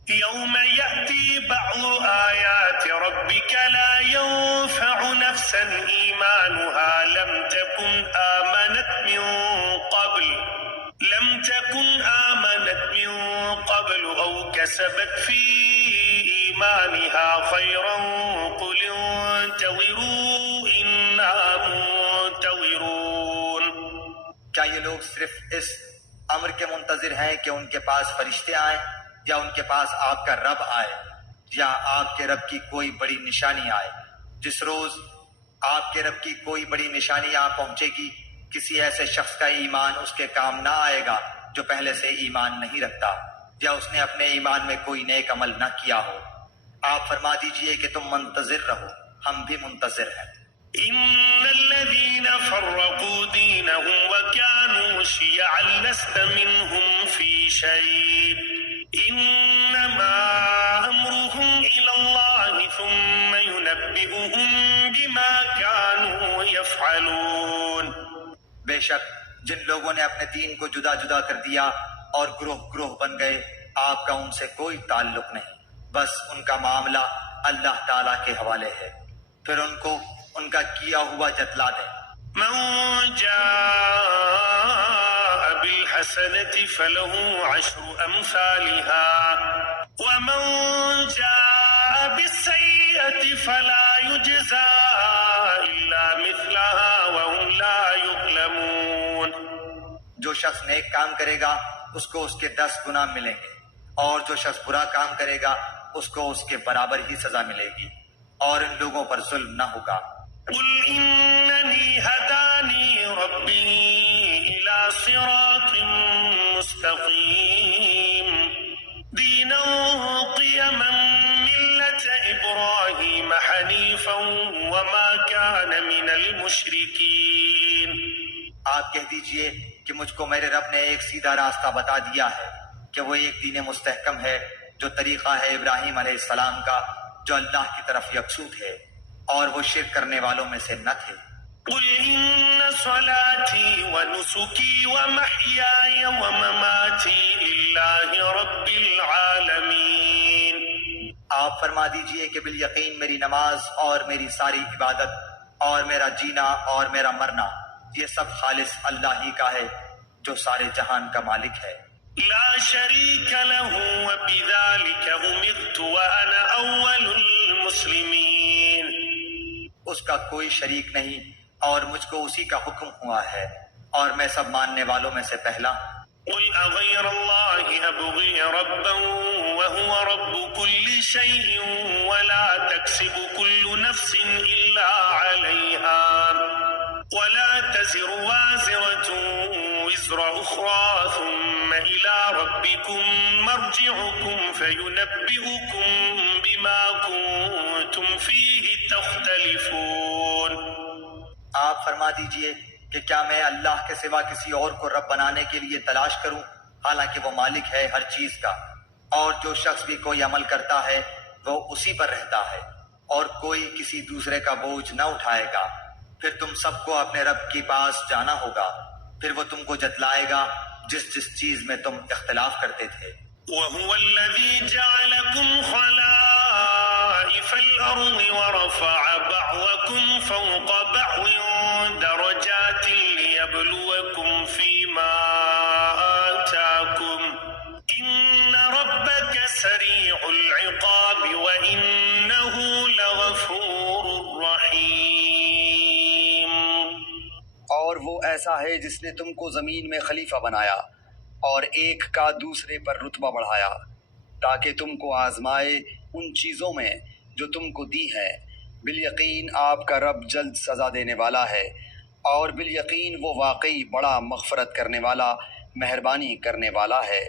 يوم يأتي بعض آيات ربك لا ينفع نفسا إيمانها لم تكن آمنت من قبل أو كسبت في إيمانها خيرا قل انتظروا إنا منتظرون۔ کیا یہ لوگ صرف اس امر کے منتظر ہیں کہ ان کے پاس فرشتے آئیں یا ان کے پاس آپ کا رب آئے یا آپ کے رب کی کوئی بڑی نشانی آئے؟ جس روز آپ کے رب کی کوئی بڑی نشانی آ پہنچے گی کسی ایسے شخص کا ایمان اس کے کام نہ آئے گا جو پہلے سے ایمان نہیں رکھتا یا اس نے اپنے ایمان میں کوئی نیک عمل نہ کیا ہو۔ آپ فرما دیجئے کہ تم منتظر رہو، ہم بھی منتظر ہیں۔ إن الذين فرقوا دينهم وكانوا شيعا لست منهم في شيء إنما أمرهم إلى الله ثم ينبئهم بما كانوا يفعلون۔ بے شک جن لوگوں نے اپنے دین کو جدا جدا کر دیا اور گروہ گروہ بن گئے، آپ کا ان سے کوئی تعلق نہیں، بس ان کا معاملہ اللہ تعالیٰ کے حوالے ہے، پھر ان کو ان کا کیا ہوا جتلا دیں۔ من جاء بالحسنة فله 10 أمثالها ومن جاء بالسيئة فلا يجزى إلا مثلها وهم لا يظلمون۔ جو شخص نیک کام کرے گا اس کو اس کے 10 گنا ملیں گے، اور جو شخص برا کام کرے گا اس کو اس کے برابر ہی سزا ملے گی، اور ان لوگوں پر ظلم نہ ہوگا۔ قل إنني هداني ربي إلى صراط مستقيم دينا قيما ملة إبراهيم حنيفا وما كان من المشركين۔ آپ کہہ دیجئے کہ مجھ کو میرے رب نے ایک سیدھا راستہ بتا دیا ہے کہ وہ ایک دین مستحکم ہے جو طریقہ ہے ابراہیم علیہ السلام کا، جو اللہ کی طرف یکسو تھے اور وہ شرک کرنے والوں میں سے نہ تھے۔ قل إن صلاتي ونسكي ومحياي ومماتي لله رب العالمين۔ آپ فرما دیجئے کہ بالیقین میری نماز اور میری ساری عبادت اور میرا جینا اور میرا مرنا یہ سب خالص اللہ ہی کا ہے جو سارے جہان کا مالک ہے۔ لا شريك له وبذلك أمرت وأنا أول المسلمين۔ اس کا کوئی شریک نہیں اور مجھ کو اسی کا حکم ہوا ہے اور میں سب ماننے والوں میں سے پہلا۔ قل أغير الله أبغي ربا وهو رب كل شيء ولا تكسب كل نفس إلا عليها ولا تزر وازرة وزر أخرى ثم إلى ربكم مرجعكم فينبئكم بما كنتم فيه تختلفون۔ آپ فرما دیجئے کہ کیا میں اللہ کے سوا کسی اور کو رب بنانے کے لیے تلاش کروں، حالانکہ وہ مالک ہے ہر چیز کا، اور جو شخص بھی کوئی عمل کرتا ہے وہ اسی پر رہتا ہے، اور کوئی کسی دوسرے کا بوجھ نہ اٹھائے گا۔ پھر تم سب کو اپنے رب کے پاس جانا ہوگا، پھر وہ تم کو جتلائے گا جس چیز میں تم اختلاف کرتے تھے۔ وهو الذي جعلكم خلائف الأرض ورفع بعضكم فوق بعض درجات ليبلوكم فيما آتاكم إن ربك سريع العقاب وإنه لغفور رحيم۔ اور وہ ایسا ہے جس نے تم کو زمین میں خلیفہ بنایا اور ایک کا دوسرے پر رتبہ بڑھایا تاکہ تم کو آزمائے ان چیزوں میں جو تم کو دی ہیں۔ بالیقین آپ کا رب جلد سزا دینے والا ہے، اور بالیقین وہ واقعی بڑا مغفرت کرنے والا، مہربانی کرنے والا ہے۔